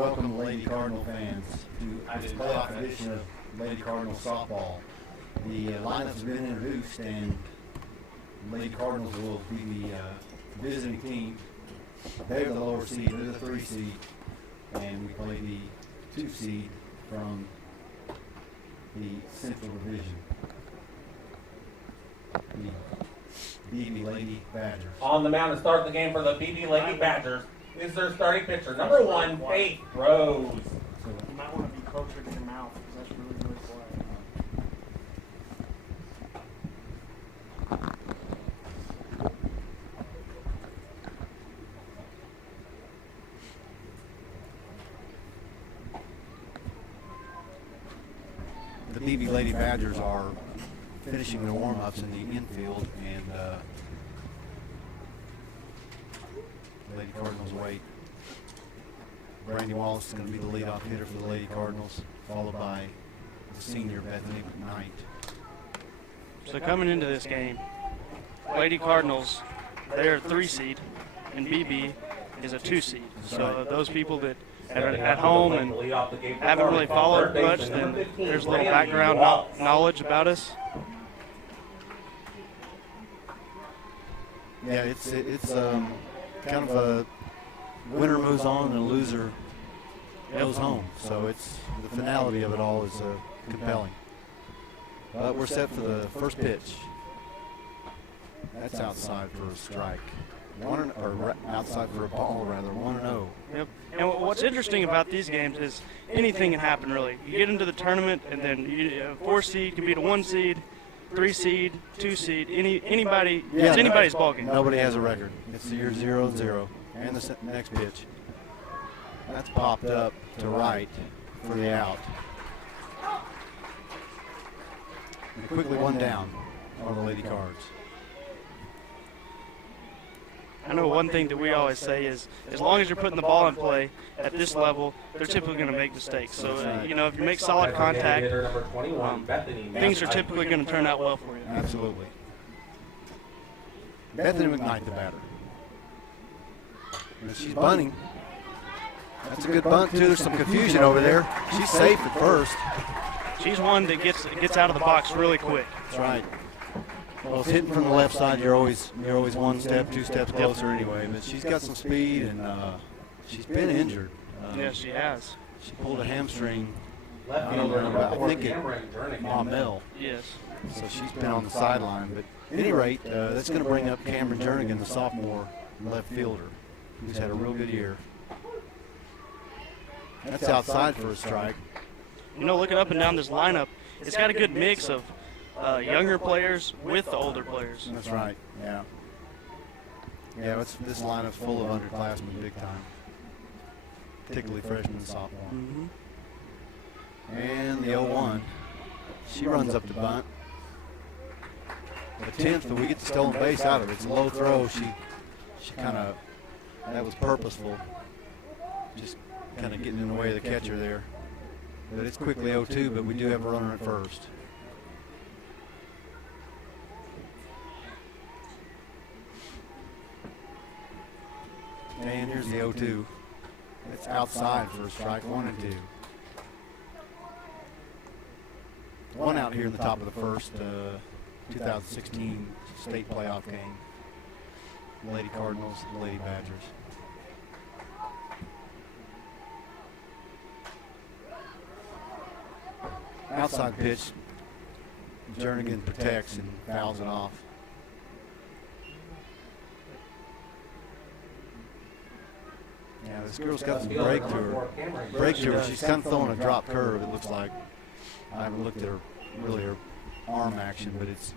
welcome Lady Cardinal fans to this playoff edition of Lady Cardinal softball. The lineups have been introduced, and Lady Cardinals will be the visiting team. They're the lower seed, they're the 3 seed, and we play the 2 seed from the Central Division. The Beebe Lady Badgers. On the mound to start the game for the Beebe Lady Badgers is their starting pitcher, number 1, Faith Rose. You might want to be closer to your mouth because that's really, really quiet. The Beebe Lady Badgers are finishing their warm-ups in the infield, and Lady Cardinals wait. Brandy Wallace is going to be the leadoff hitter for the Lady Cardinals, followed by the senior Bethany McKnight. So coming into this game, Lady Cardinals, they're a 3 seed, and BB is a 2 seed. So those people that are at home and haven't really followed much, then there's a little background knowledge about us. Yeah, it's kind of a winner moves on and a loser goes home. So it's the finality of it all is compelling. But we're set for the first pitch. That's outside for a strike. Outside for a ball, rather, 1-0. Yep. And what's interesting about these games is anything can happen, really. You get into the tournament, and then 4 seed can beat a 1 seed, 3 seed, 2 seed. Anybody, it's anybody's ball game. Nobody has a record. It's the year 0-0. And the next pitch. That's popped up to right for the out. And quickly 1 down on the Lady Cards. I know one thing that we always say is, as long as you're putting the ball in play at this level, they're typically going to make mistakes. So, if you make solid contact, things are typically going to turn out well for you. Absolutely. Bethany McKnight, the batter. And she's bunting. That's a good bunt, too. There's some confusion over there. She's safe at first. She's one that gets out of the box really quick. That's right. Well, it's hitting from the left side. You're always 1 step, 2 steps closer anyway. But she's got some speed, and she's been injured. Yes, she has. She pulled a hamstring. I don't know about. I think it Maumelle. Yes. So she's been on the sideline. But at any rate, that's going to bring up Cameron Jernigan, the sophomore left fielder, who's had a real good year. That's outside for a strike. Looking up and down this lineup, it's got a good mix of younger players with the older players. That's right, yeah. Yeah, this lineup's full of underclassmen big time, particularly freshmen and sophomore. Mm-hmm. And the 0-1, she runs up to bunt. The 10th, but we get the stolen base out of it. It's a low throw. She kind of, that was purposeful, just kind of getting in the way of the catcher there. But it's quickly 0-2, but we do have a runner at first. And here's the 0-2. It's outside for a strike, 1-2. 1 out here in the top of the first 2016 state playoff game. The Lady Cardinals, the Lady Badgers. Outside pitch. Jernigan protects and fouls it off. Yeah, this girl's got some break to her. She's kind of throwing a drop curve, it looks like. I haven't looked at her arm action, but it's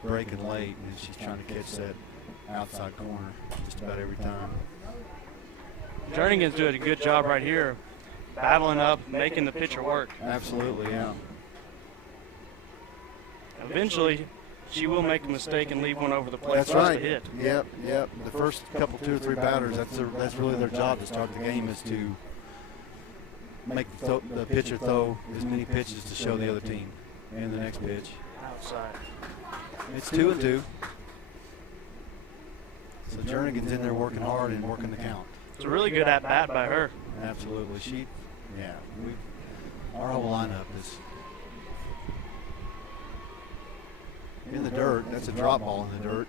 breaking late, and she's trying to catch that outside corner just about every time. Jernigan's doing a good job right here, battling up, making the pitcher work. Absolutely, yeah. Eventually, she will make a mistake and leave one over the plate. That's right. To hit. Yep. The first couple, 2 or 3 batters, that's really their job to start the game, is to make the pitcher throw as many pitches to show the other team. And the next pitch. Outside. It's 2-2. So Jernigan's in there working hard and working the count. It's a really good at bat by her. Absolutely. Our whole lineup is in the dirt. That's a drop ball in the dirt.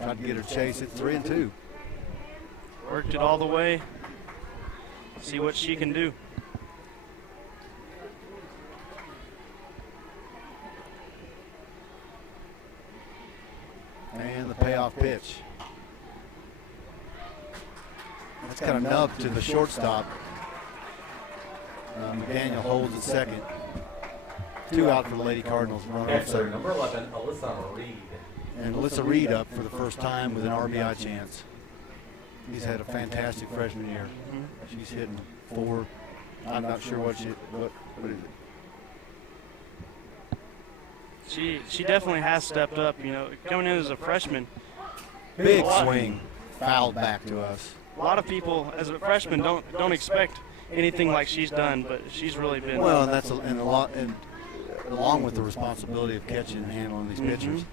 Tried to get her chase. It's 3-2. Worked it all the way. See what she can do. And the payoff pitch. That's kind of nubbed to the shortstop. McDaniel holds at second. 2 out for the Lady Cardinals. Catcher number 11, Alyssa Reed. And Alyssa Reed up for the first time with an RBI chance. He's had a fantastic freshman year. She's hitting 4. I'm not sure what is it? She definitely has stepped up. You know, coming in as a freshman. Big swing, fouled back to us. A lot of people, as a freshman, don't expect anything like she's done, but she's really been. Well, and that's along with the responsibility of catching and handling these pitchers.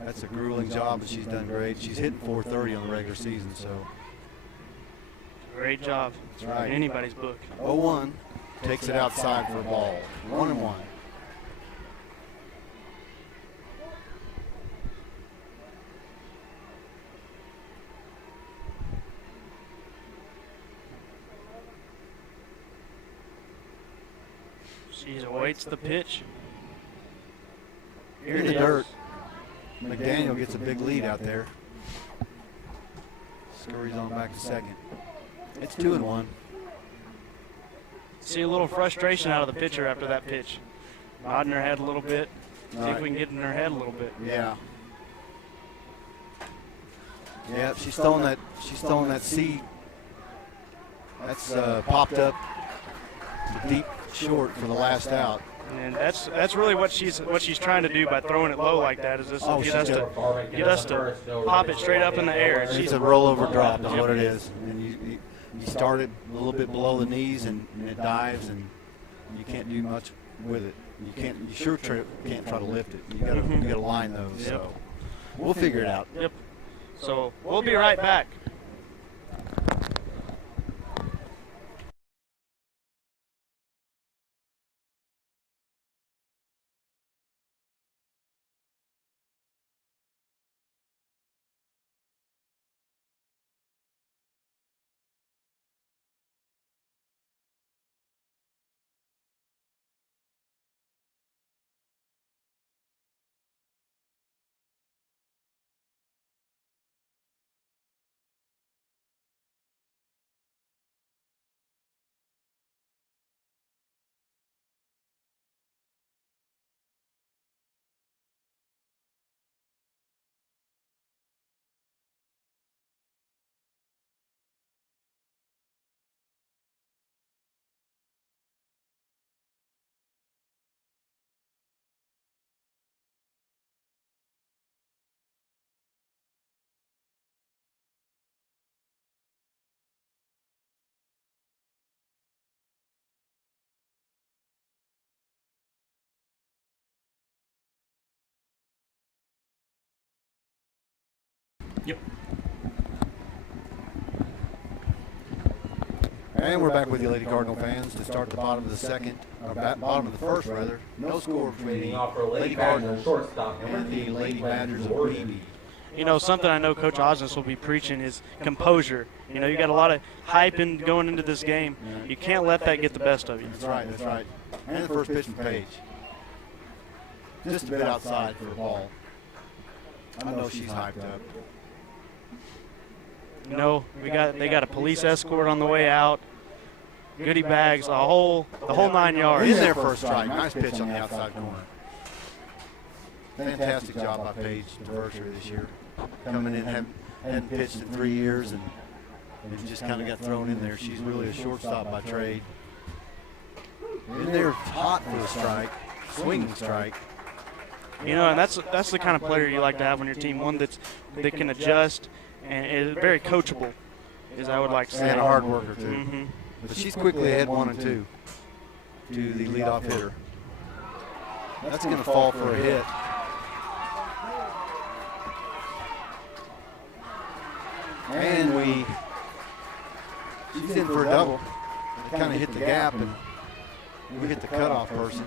That's a grueling job, but she's done great. She's hitting 430 on the regular season, so. Great job. That's right. In anybody's book. 0-1, takes it outside for a ball. 1-1. She awaits the pitch. Here in the dirt. McDaniel gets a big lead out there. Scurries on back to second. It's 2-1. See a little frustration out of the pitcher after that pitch. Nodding her head a little bit. See if we can get in her head a little bit. Yeah. Yeah, she's throwing that seed. That's popped up deep short for the last out. And that's really what she's trying to do by throwing it low like that. Is just get us to pop it straight up in the air. And it's a rollover drop is what it is. And you start it a little bit below the knees and it dives and you can't do much with it. You sure can't try to lift it. You gotta line those. Yep. So we'll figure it out. Yep. So we'll be right back. Yep. And we're back with you, Lady Cardinal fans, to start the bottom of the second, or bottom of the first, rather. No score between the Lady Cardinals and the Lady Badgers of Beebe. You know, something I know Coach Osnes will be preaching is composure. You know, you got a lot of hype going into this game. You can't let that get the best of you. That's right, that's right. And the first pitch from Paige. Just a bit outside for a ball. I know she's hyped up. You know, they got a police escort on the way out, goodie bags, the whole 9 yards. In there for a strike. Nice pitch on the outside corner. Fantastic job by Paige Varsity this year. Coming in, hadn't pitched in 3 years, and just kind of got thrown in there. She's really a shortstop by trade. In there hot for a strike, swinging strike. You know, and that's the kind of player you like to have on your team, one that can adjust and is very coachable, as I would like to say. And a hard worker, too. But she's quickly ahead 1-2 to the leadoff hitter. That's going to fall for a hit. And we She's in for a double. Kind of hit the gap, and we hit the cutoff person.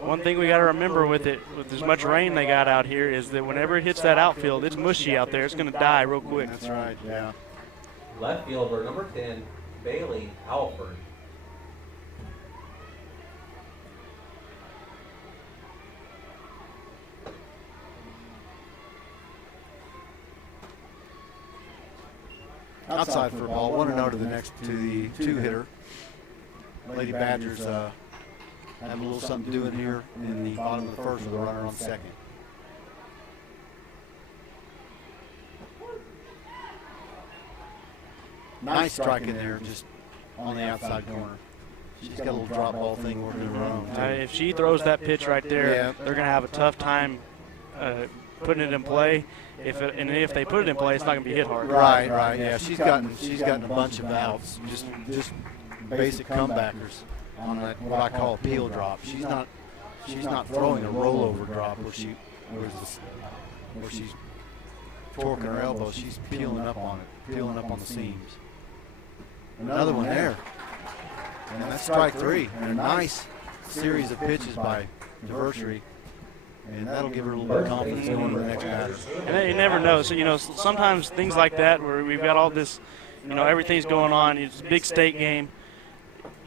One thing we got to remember with as much rain they got out here, is that whenever it hits that outfield, it's mushy out there. It's going to die real quick. That's right, yeah. Left fielder, number 10, Bailey Alford. Outside for a ball, 1-0 to the two-hitter. Lady Badgers have a little something doing here in the bottom of the first with a runner on second. Nice strike in there, just on the outside corner. She's got a little drop ball thing working of her own. If she throws that pitch right there, they're going to have a tough time putting it in play. If they put it in play, it's not going to be hit hard. Right, yeah. She's gotten a bunch of outs, just basic comebackers on that what I call a peel drop. She's not throwing a rollover drop where she's torquing her elbow. She's peeling up on it, peeling up on the seams. Another one there, and that's strike three. And a nice series of pitches by Varsity. And that'll give her a little bit of confidence going to the next batter. And you never know. So, sometimes things like that where we've got all this, everything's going on. It's a big state game.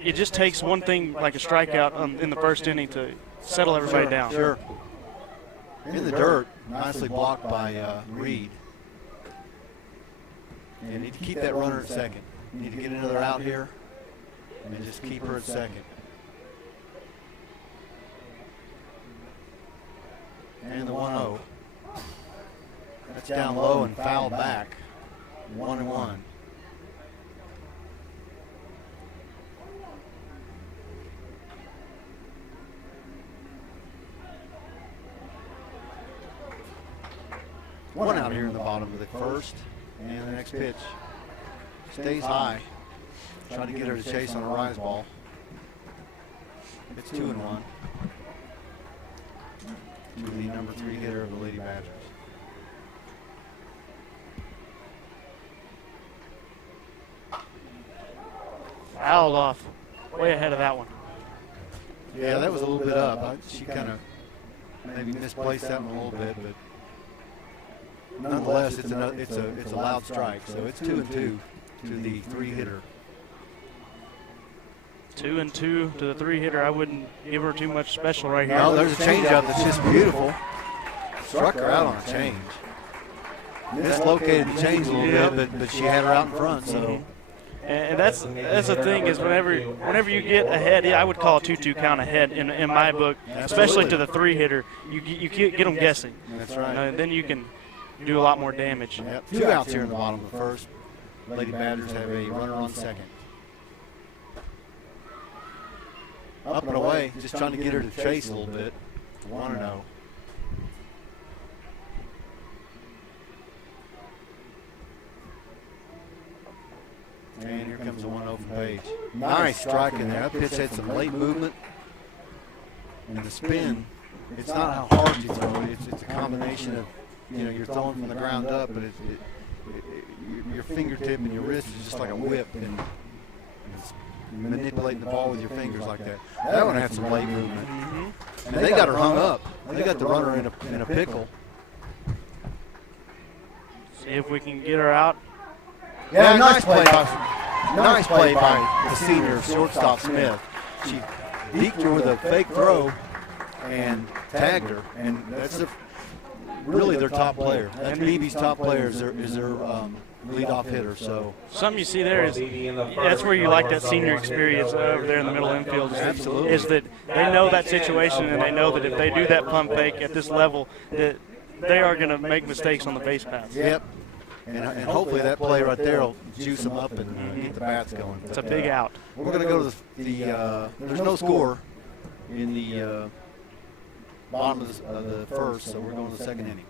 It just takes one thing like a strikeout in the first inning to settle everybody down. Sure. In the dirt, nicely blocked by Reed. And you need to keep that runner at second. You need to get another out here and just keep her at second. And the 1-0. That's down low and foul back. 1-1. One out here in the bottom of the first. And the next pitch stays high. Trying to get her to chase on a rise ball. It's 2-1. To the number 3 hitter of the Lady Badgers. Fouled off. Way ahead of that one. Yeah, that was a little bit up. She kind of maybe misplaced that one a little bit, but nonetheless, it's a loud strike. So it's 2-2 to the 3 hitter. 2-2 to the 3 hitter. I wouldn't give her too much special right here. No, there's a changeup that's just beautiful. Struck her out on a change. Dislocated the change a little bit, but she had her out in front. So. And that's the thing is whenever you get ahead, I would call a 2-2 count ahead in my book, especially to the 3 hitter. You get them guessing. That's right. And then you can do a lot more damage. Yep. 2 outs here in the bottom of the first. Lady Badgers have a runner on second. Up and away, just trying to get her to chase a little bit. 1-0. And here comes the 1-0 from Page. Nice strike in there. That pitch had some late movement. And the spin, it's not how hard you throw it. It's a combination of, you're throwing from the ground up, but your fingertip and your wrist is just like a whip. And it's manipulating the ball with your fingers like that. That one had some late movement. And they got her hung up. They got the runner in a pickle. See if we can get her out. Yeah, nice play by the senior shortstop Smith. She deked her with a fake throw and tagged her, and that's really their top player. That's Beebe's top player is their leadoff hitter. So something you see there is that's where you like that senior experience over there in the middle infield. Absolutely. Is that they know that situation and they know that if they do that pump fake at this level, that they are going to make mistakes on the base paths. Yep. And hopefully that play right there will juice them up and get the bats going. It's a big out. We're going to go to there's no score in the bottom of the first, so we're going to the second inning.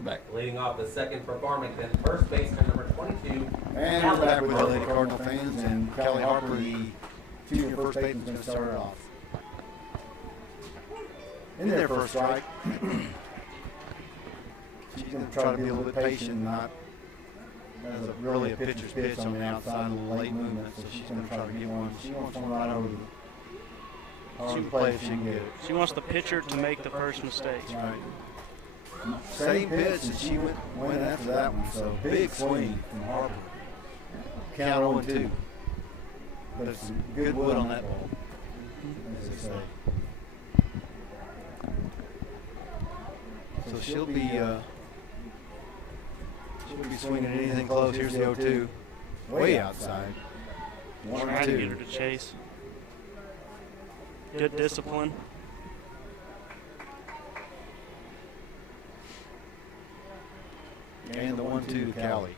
back. Leading off the second for Farmington, first baseman number 22. And we're back with the Lady Cardinal fans, and Kelly Harper, the junior first baseman, is going to start it off. In there for a strike. She's going to try to be a little bit patient, not as really a pitcher's pitch on the outside, a little late movement, so she's going to try to get one. She wants one right over the plate if she can get it. She wants the pitcher to make the first mistake. Right. Same pitch, and she went after that one. So big swing from Harper. Count 0-2. But it's some good wood on that ball, as they say. So she'll be swinging at anything close. Here's the 0-2, way outside. Trying to get her to chase. Good discipline. And the 1-2 to Callie.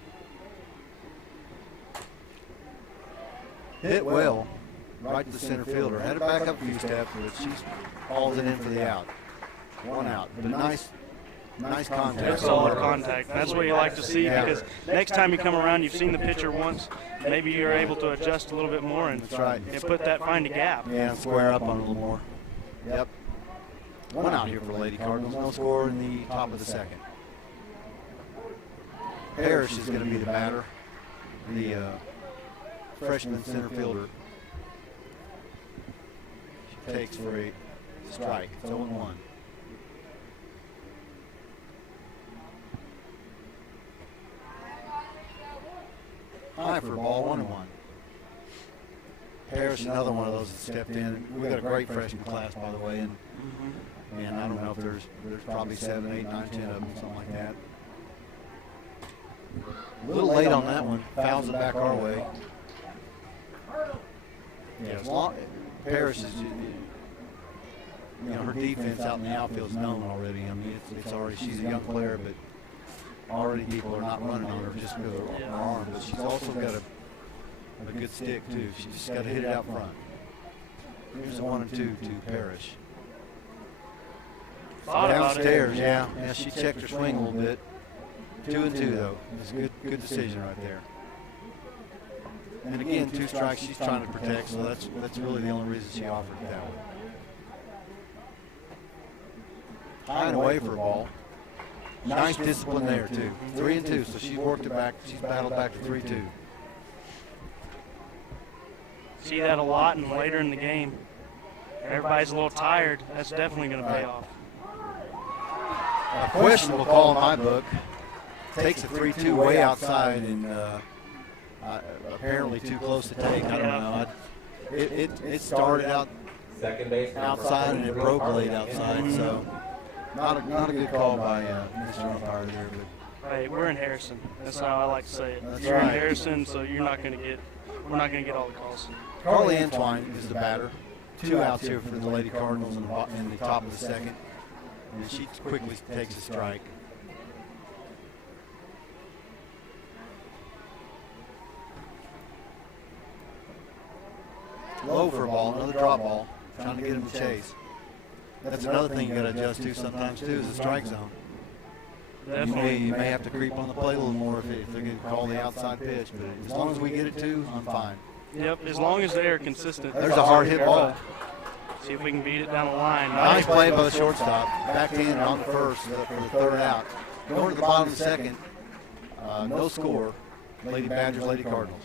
Hit well, right to the center fielder. Had to back up a few steps, but she's hauls it in for the out. One out, but nice contact. Good solid contact. That's what you like to see, because next time you come around, you've seen the pitcher once. Maybe you're able to adjust a little bit more and find a gap. Yeah, and square up on it a little more. Yep. One out here for Lady Cardinals. No score in the top of the second. Parrish is going to be the batter, the freshman center fielder. She takes for a strike. It's 0-1. High for a ball, 1-1. Parrish, another one of those that stepped in. We've got a great freshman class, by the way, and I don't know if there's probably 7, 8, 9, 10 of them, something like that. A little late on that one. Fouls it back our way. Yeah, as long Parrish is, her defense out in the outfield is known already. I mean, it's already, she's a young player, but already people are not running on her just because of her arm. But she's also got a good stick too. She's just got to hit it out front. Here's the 1-2 to Parrish. Downstairs, yeah. She checked her swing a little bit. 2-2 though. It's a good decision right there. And again, 2 strikes. She's trying to protect, so that's really the only reason she offered that one. High and away for a ball. Nice discipline there too. 3-2, so she's worked it back. She's battled back to 3-2. See that a lot, and later in the game, everybody's a little tired. That's definitely going to pay off. A questionable call in my book. Takes a 3-2 way outside, and apparently too close to take. I don't know. It started out Second base outside and it broke late outside, so not a good call by Mr. Umpire there. Right, we're in Harrison. That's how I like to say it. That's You're in right. Harrison, so we're not going to get all the calls. Carly Antwine is the batter. 2 outs here for the Lady Cardinals in the top of the second, and she quickly takes a strike. Low for a ball, another drop ball, trying to get him to chase. That's another thing you got to adjust to sometimes too, is the strike zone. You may have to creep on the plate a little more if they're going to call the outside pitch, but as long as we get it to, I'm fine. Yep, as long as they are consistent. There's a hard hit ball. See if we can beat it down the line. Nice play by the shortstop. Backhanded on the first for the third out. Going to the bottom of the second. No score. Lady Badgers, Lady Cardinals.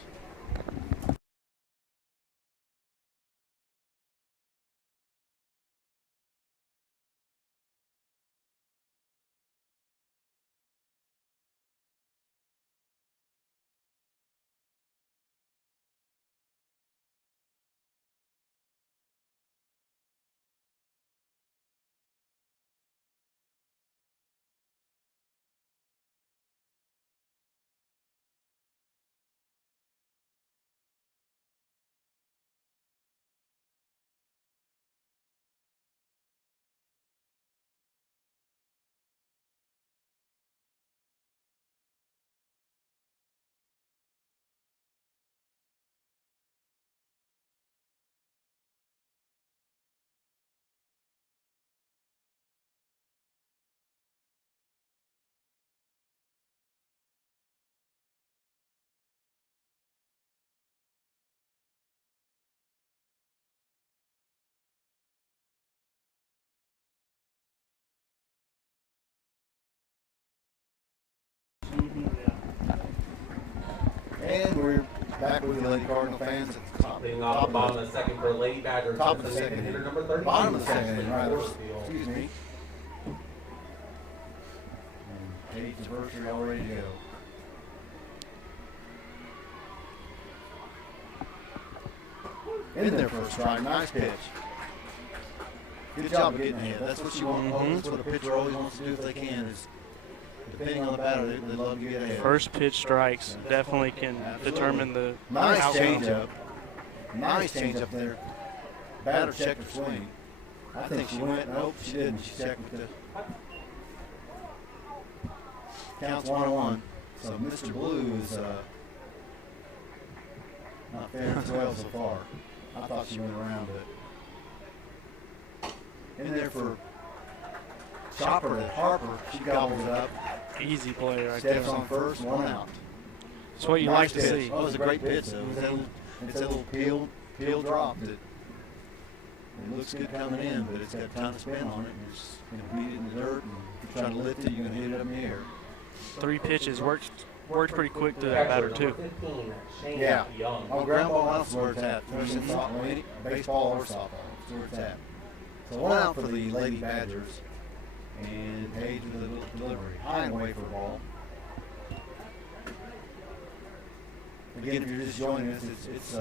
Back with the Lady Cardinal fans at the top. Leading off the bottom of the second for the Lady Badgers. Top of the Designated second hitter inning. number 30. Bottom of the second inning, right. Horsfield. Excuse me. And Paige Varsity all ready to go. In there for a strike. Nice pitch. Good job of getting ahead. That's what you want. That's what a pitcher always wants to do if they can. Is depending on the batter, they love to get ahead. First pitch strikes definitely can determine the Nice outcome. changeup. Nice changeup there. Batter checked her swing. I think she went. Nope, she didn't. She checked with the counts 1-1. So Mr. Blue is not faring as well so far. I thought she went around it. In there for Chopper and Harper. She gobbles it up. Easy play right there. Steps on first, 1 out. That's what you Nice like to pitch. see. Oh, it was a great pitch. Though. It's that little peel drop that it looks good coming in, but it's got a ton of spin on it. And it's going to beat it in the dirt, and if you try to lift it, you're going to hit it up in the air. 3 pitches worked pretty quick through that batter too. Number 15, Shane Yeah. Young. Oh, ground ball, that's where it's at. Any baseball or softball, that's where it's at. So 1 out for the Lady Badgers, and Paige with a little delivery. High and away for the ball. Again, if you're just joining us, it's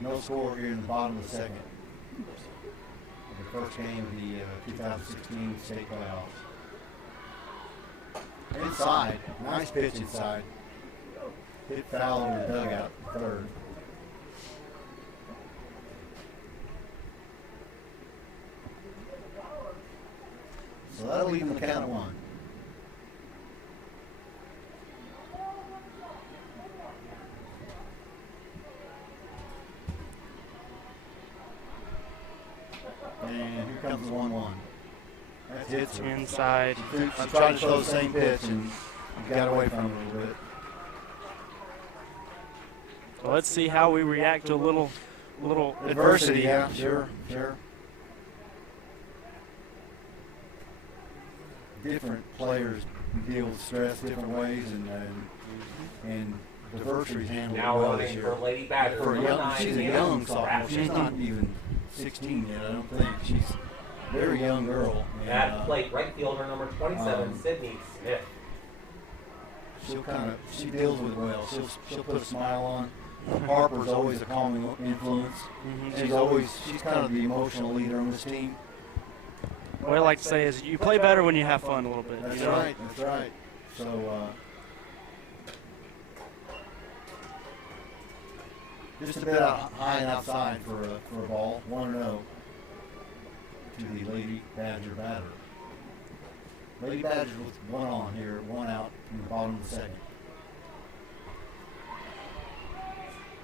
no score here in the bottom of the second. The first game of the 2016 state playoffs. Inside, nice pitch inside. Hit foul over the dugout, third. So that'll leave them the count of 1. And here comes the 1-1. That's hits her. Inside. She tried to throw the same pitch and got away from it a little bit. So let's see how we react to a little Adversity, yeah, sure. Different players deal with stress different ways, and Diversity's handled it Now well this running year. for Lady Badgers. For a number young, 9, she's a Hannah young sophomore. She's Raffin. not even 16 yet, I don't think. She's a very young girl. And, At plate, right fielder number 27, Sydney Smith. she deals with it well. She'll put a smile on. Harper's always a calming influence. She's kind of the emotional leader on this team. What I like to say is you play better when you have fun a little bit. That's you know? right. That's right. So just a bit high and outside for a ball. 1-0 to the Lady Badger batter. Lady Badgers with 1 on here, 1 out in the bottom of the second.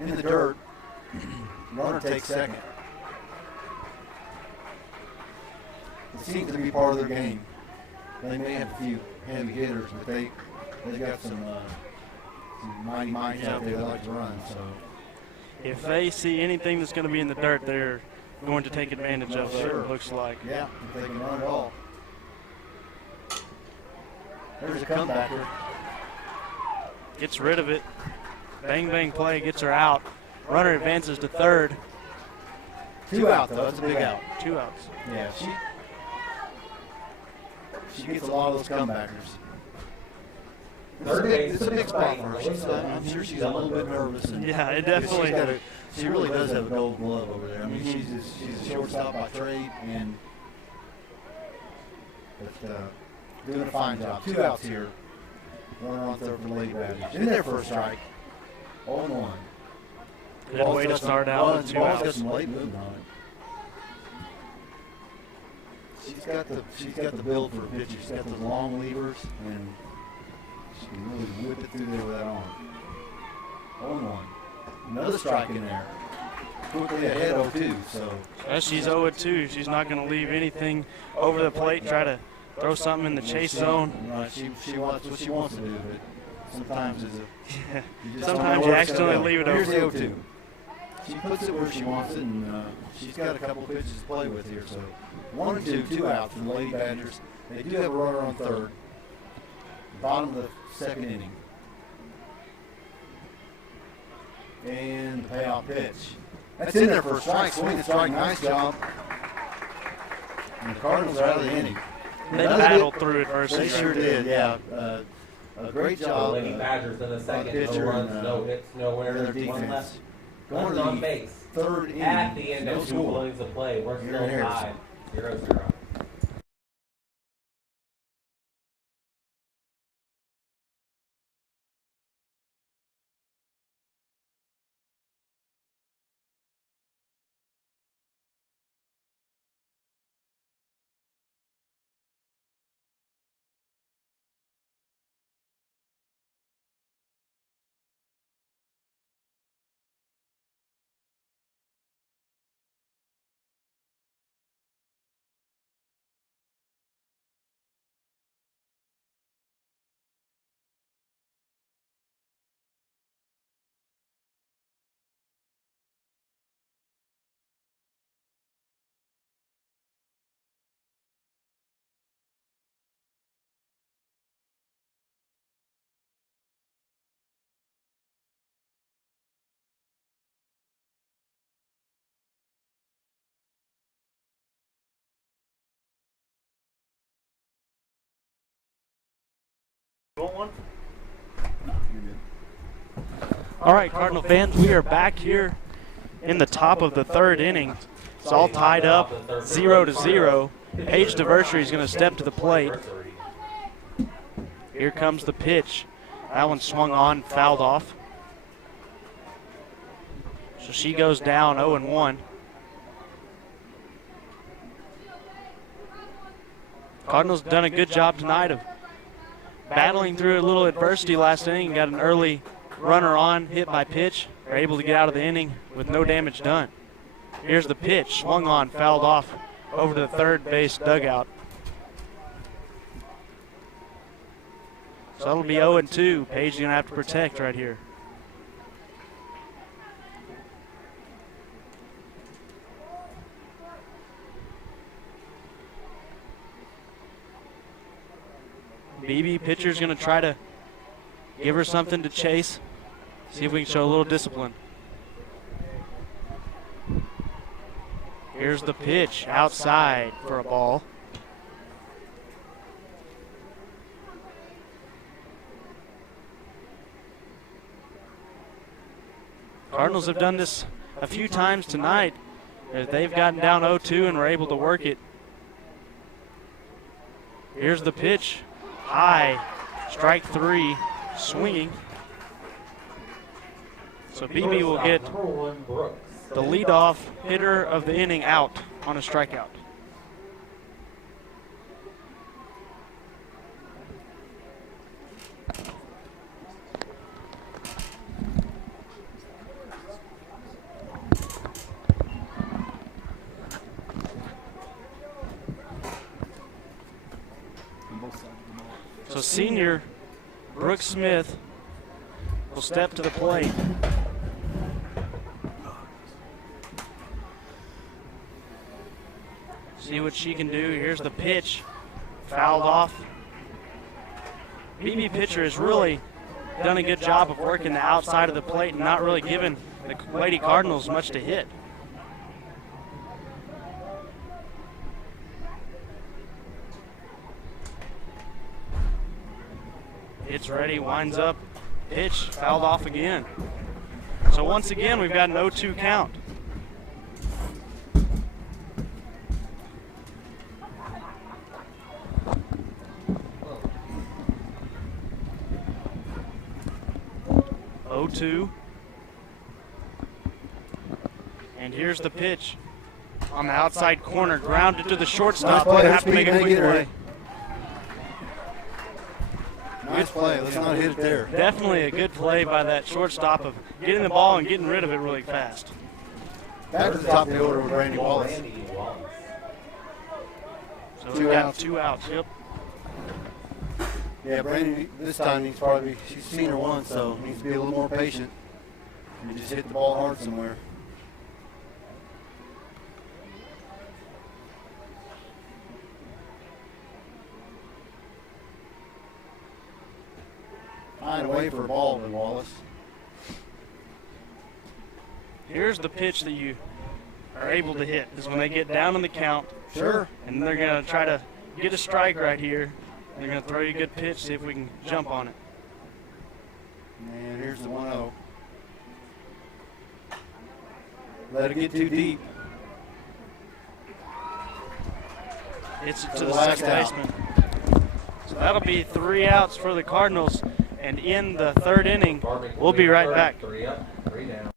In the dirt, runner takes second. It seems to be part of their game. They may have a few heavy hitters, but they've got some mighty minds out there that like to run. So If they see anything that's going to be in the dirt, they're going to take advantage of it, Sure. it looks like. yeah, if they can run at all. There's a comebacker. Gets rid of it. Bang, bang play, gets her out. Runner advances to third. 2 out though. That's a big out. 2 outs. Yeah, she gets a lot of those comebackers. It's a big spot for her. I'm sure she's a little bit nervous. And Yeah, it definitely. she really does have a gold glove over there. I mean, she's a shortstop by trade, but doing a fine job. 2 outs here. Runner on third for the Lady Badgers. In there for a strike. 0-1. Good way to start out with 2 Ball's got outs. some late movement on it. She's got the build for a pitcher. She's got those long levers, and she can really whip it through there with that arm. 0-1. Another strike in there. Quickly ahead 0-2. So She's 0-2. She's not going to leave anything over the plate. Try to throw something in the chase zone. Right. She wants what she wants to do, but sometimes it's Sometimes you accidentally leave it Here's over. the 0-2. She puts it where she wants it, and she's got a couple pitches to play with here. So 1-2, 2 outs for the Lady Badgers. They do have a runner on third. Bottom of the second inning. And payoff pitch. That's in there for a strike. Swing and strike. Nice job. And the Cardinals are out of the inning. They battled through adversity. They sure did, yeah. A great job. Lady Badgers in the second. Pitcher No runs, and, no hits, nowhere. their One left. defense. Going Runners to on the base. third inning. At the end No of 2 score. innings of play, we're Here still in Harrison. tied. 0-0. All right, Cardinal fans, we are back here in the top of the third inning. It's all tied up, 0-0. Paige Diversary is going to step to the plate. Here comes the pitch. That one swung on, fouled off. So she goes down 0-1. Cardinals done a good job tonight of battling through a little adversity last inning. Got an early runner on, hit by pitch. Are able to get out of the inning with no damage done. Here's the pitch, swung on, fouled off over to the third base dugout. So that'll be 0-2. Paige is going to have to protect right here. Beebe, pitcher's going to try to give her something to chase. See if we can show a little discipline. Here's the pitch, outside for a ball. Cardinals have done this a few times tonight. They've gotten down 0-2 and were able to work it. Here's the pitch, high, strike 3, swinging. So Beebe will get the leadoff hitter of the inning out on a strikeout. So senior Brooke Smith will step to the plate. See what she can do. Here's the pitch, fouled off. Beebe pitcher has really done a good job of working the outside of the plate and not really giving the Lady Cardinals much to hit. It's ready, winds up, pitch, fouled off again. So once again, we've got an 0-2 count. And here's the pitch on the outside corner, grounded to the shortstop. Nice play. Have to make a quick play. Nice play. Let's not hit it there. Definitely a good play by that shortstop of getting the ball and getting rid of it really fast. Back to the top of the order with Randy Wallace. So we've got 2 outs. Yep. Yeah, Brandy this time needs probably, she's seen her once, so needs to be a little more patient. And just hit the ball hard somewhere. Find a way for a ball with Wallace. here's the pitch that you are able to hit, is when they get down in the count. Sure. And they're going to try to get a strike right here. They're going to throw you a good pitch, see if we can jump on it. And here's the 1-0. Let it get too deep. Hits it to the second baseman. So that'll be 3 outs for the Cardinals. And in the 3rd inning, we'll be right back. 3 up, 3 down.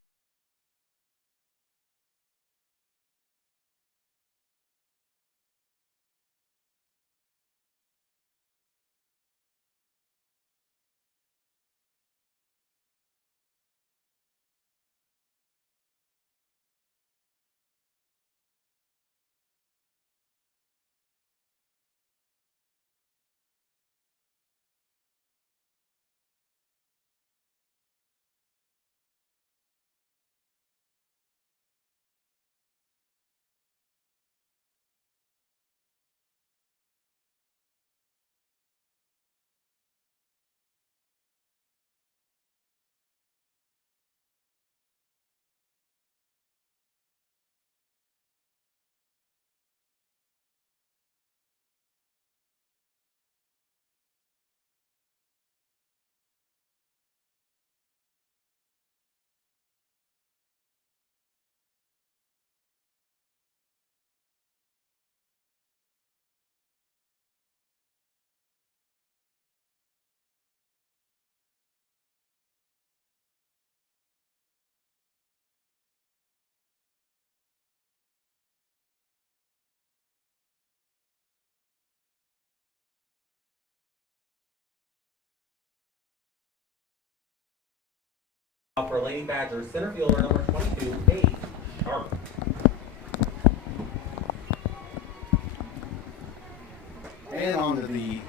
For Lady Badgers, center fielder number 22, Paige Harper. And on to the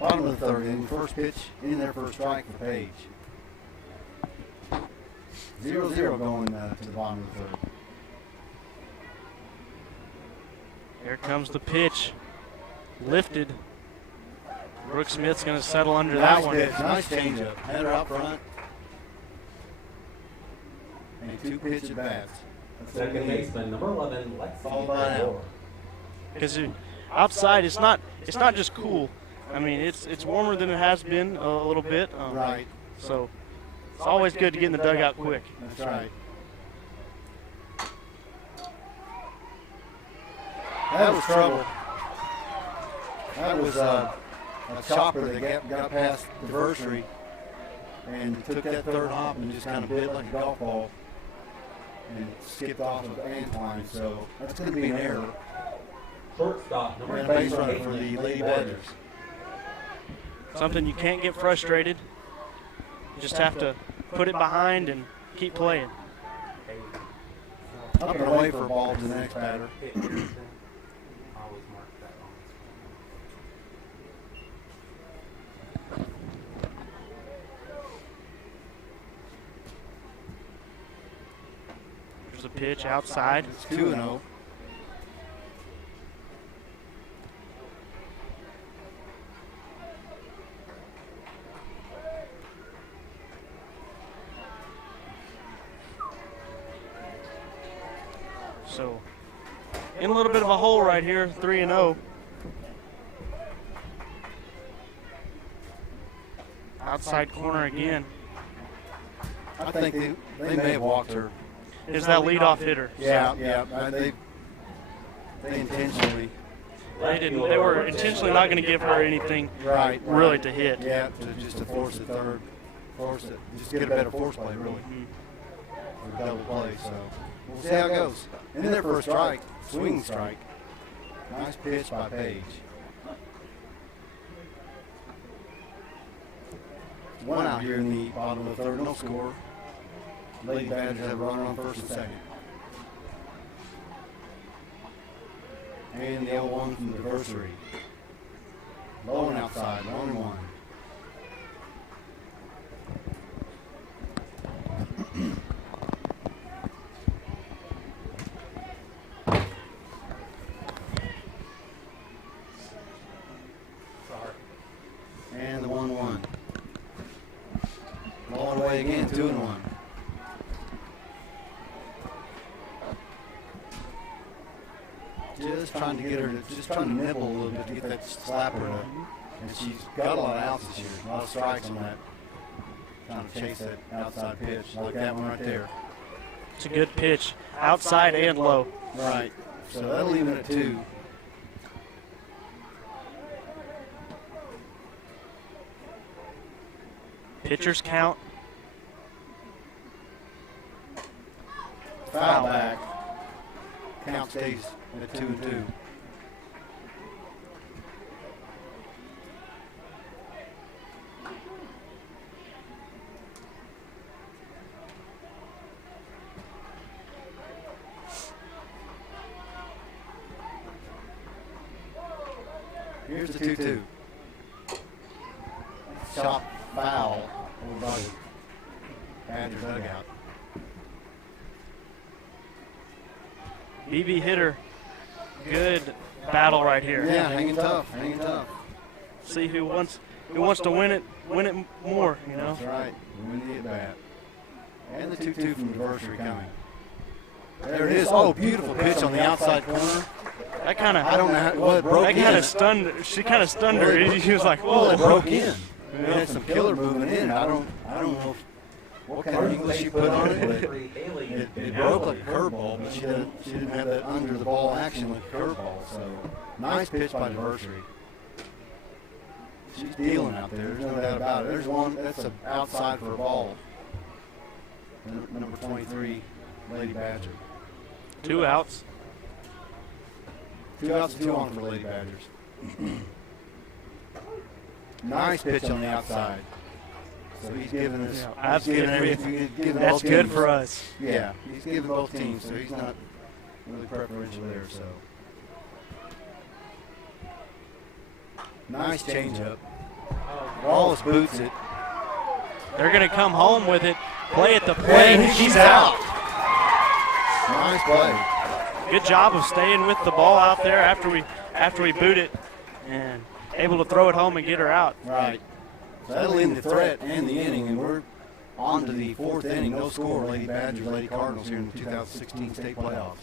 bottom of the 3rd inning. First pitch in there for a strike for Page. 0-0 going to the bottom of the 3rd. Here comes the pitch. Lifted. Brooke Smith's going to settle under that one. Pitch. Nice changeup. Header out front. And 2 pitch at bats. Second baseman number 11, Lexi. Followed by an out. Because outside, it's not just cool. I mean, it's warmer than it has been a little bit. Right. So it's always good to get in the dugout quick. That's right. That was trouble. That was a chopper that got past the Varsity and took that 3rd hop and just kind of bit like a golf ball and skipped off of Antoine. So that's going to be an error. Shortstop number And a base 3, runner for the Lady Badgers. Something you can't get frustrated. You just have to put it behind and keep playing. Up and away for a ball to the next batter. There's a pitch outside. It's 2-0. So in a little bit of a hole right here, 3-0. Outside corner again. I think they may have walked her. Is that leadoff hitter? Yeah. They intentionally. They were intentionally not going to give her anything really to hit. Yeah, just to force the 3rd. Force it. Just get a better force play, really. Or double play, so we'll see how it goes. In there for a strike. Swing strike. Nice pitch by Page. 1 out here in the bottom of the 3rd. No score. Lady Badgers have a runner on 1st and 2nd. And the L1 from the Varsity. Low and outside, 1-1. And the 1-1. Ball away again, 2-1. just trying to get her to, just trying to nibble a little bit to get that slapper up. And she's got a lot of outs this year, a lot of strikes on that. Trying to chase that outside pitch, like that one right there. It's a good pitch, outside and low. Right. So that'll leave it at 2. Pitcher's count. Foul back. Count stays at 2-2. Here's the 2-2. Chop foul over by the Badgers dugout. Beebe hitter. Good battle right here. Yeah, hanging tough, hanging tough. See who wants to win it more, you know. That's right. Win the at bat. And the 2-2 from the Varsity coming. There it is. Oh, beautiful pitch on the outside corner. That kind of, I don't know how, well, it broke that in. kind of stunned. She kind of stunned her. She was like, Well, "Whoa!" it broke in. It had some killer movement in. I don't know what kind of English she put on it, but it broke like a curveball. But she didn't have that under the ball action like a curveball. So nice pitch by the Varsity. She's dealing out there. There's no doubt about it. There's one that's outside for a ball. Number 23, Lady Badger. 2 outs. 2 outs, 2 on for the Lady Badgers. Nice pitch on the outside. So he's giving us. Yeah, he's giving everything. Giving That's both good teams. for us. Yeah, he's giving both teams, so he's not really preferential there. So nice changeup. Wallace boots it. They're gonna come home with it. Play at the plate. And She's out. Nice play. Good job of staying with the ball out there after we boot it, and able to throw it home and get her out. Right. So that'll end the threat and the inning, and we're on to the 4th inning. No score, Lady Badgers, Lady Cardinals here in the 2016 state playoffs.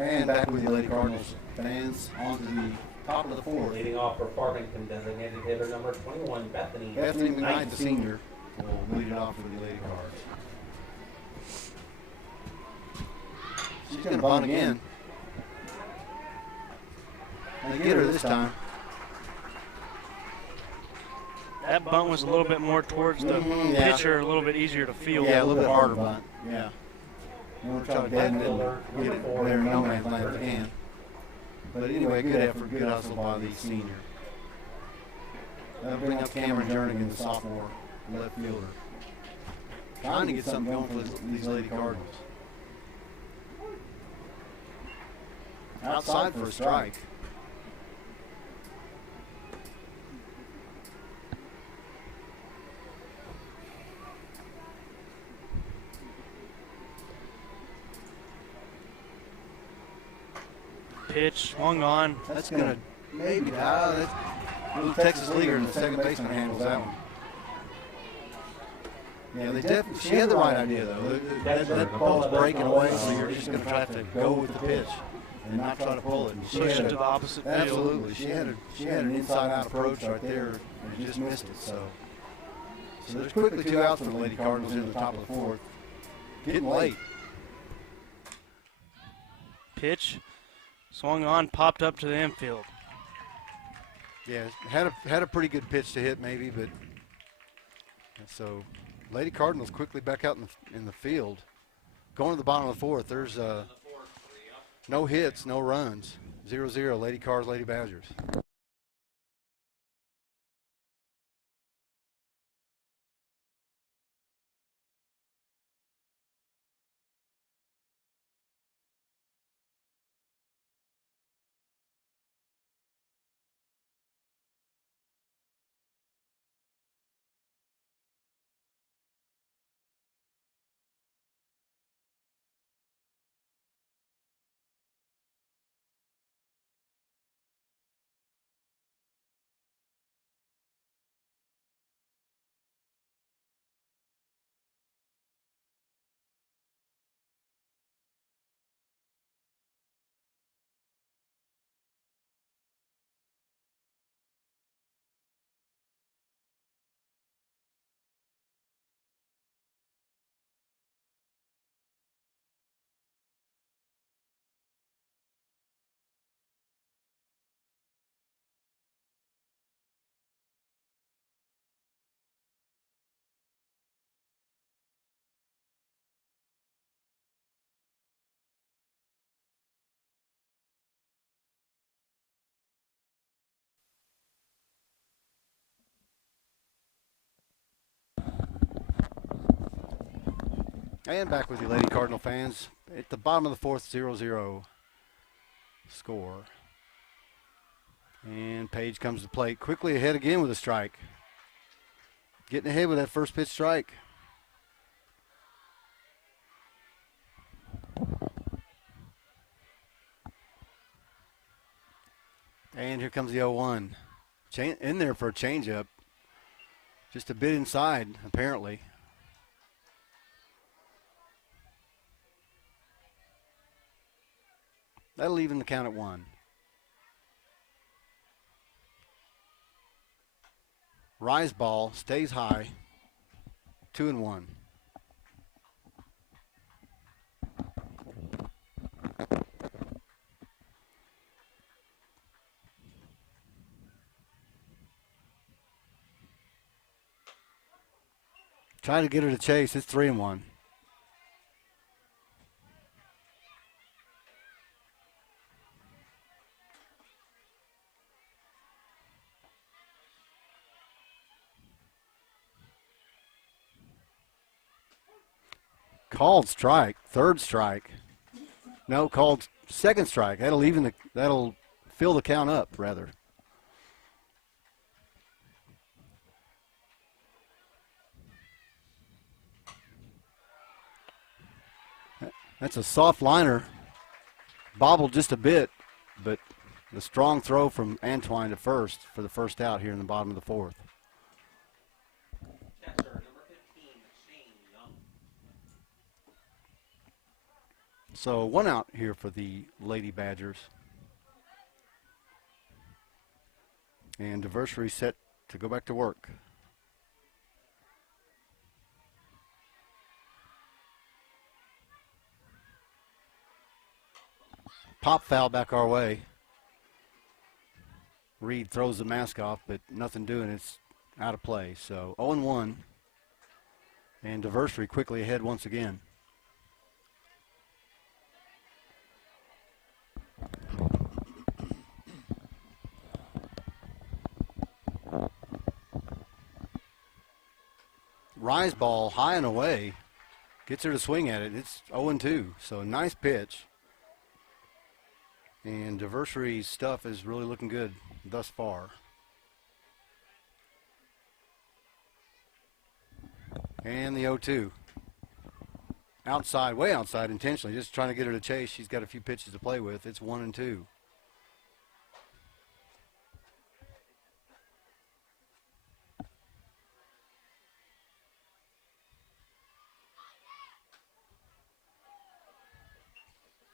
And back with the Lady Cardinals fans on to the top of the 4th. Leading off for Farmington, designated hitter number 21, Bethany. Bethany McKnight, the senior, will lead it off for the Lady Cards. She's going to bunt again. And they get her this time. That bunt was a little bit more towards the Yeah. pitcher, a little bit easier to field. Yeah, a little bit harder bunt. Yeah. You want to try to deaden it and get it there in no man's land if you can. But anyway, good effort, good hustle by the senior. That'll bring up Cameron Jernigan, the sophomore left fielder. Trying to get something going for these Lady Cardinals. Outside for a strike. Pitch, swung on. That's going to maybe die. Little Texas leaguer and the second baseman handles that one. Yeah, she had the right idea, though. That ball's breaking away, so you're just going to try to go with the pitch. and not try to pull it. And she Push had it to the opposite field. absolutely. She had an inside-out approach right there and just missed it. So there's quickly 2 outs for the Lady Cardinals into the top of the 4th. Getting late. Pitch swung on, popped up to the infield. Yeah, had a pretty good pitch to hit maybe, but so Lady Cardinals quickly back out in the field. Going to the bottom of the 4th, there's no hits, no runs. 0-0, Lady Cards, Lady Badgers. And back with you, Lady Cardinal fans. At the bottom of the 4th, 0-0 score. And Page comes to the plate. Quickly ahead again with a strike. Getting ahead with that first pitch strike. And here comes the 0-1. In there for a changeup. Just a bit inside, apparently. That'll even the count at 1. Rise ball stays high. 2-1. Trying to get her to chase. It's 3-1. Called strike, 3rd strike. No, called 2nd strike. That'll fill the count up rather. That's a soft liner. Bobbled just a bit, but the strong throw from Antoine to first for the first out here in the bottom of the 4th. So 1 out here for the Lady Badgers. And Diversity set to go back to work. Pop foul back our way. Reed throws the mask off, but nothing doing. It's out of play. So 0-1. And Diversity quickly ahead once again. Rise ball high and away. Gets her to swing at it. It's 0-2. So a nice pitch. And Diversity's stuff is really looking good thus far. And the 0-2. Outside, way outside intentionally, just trying to get her to chase. She's got a few pitches to play with. It's 1-2.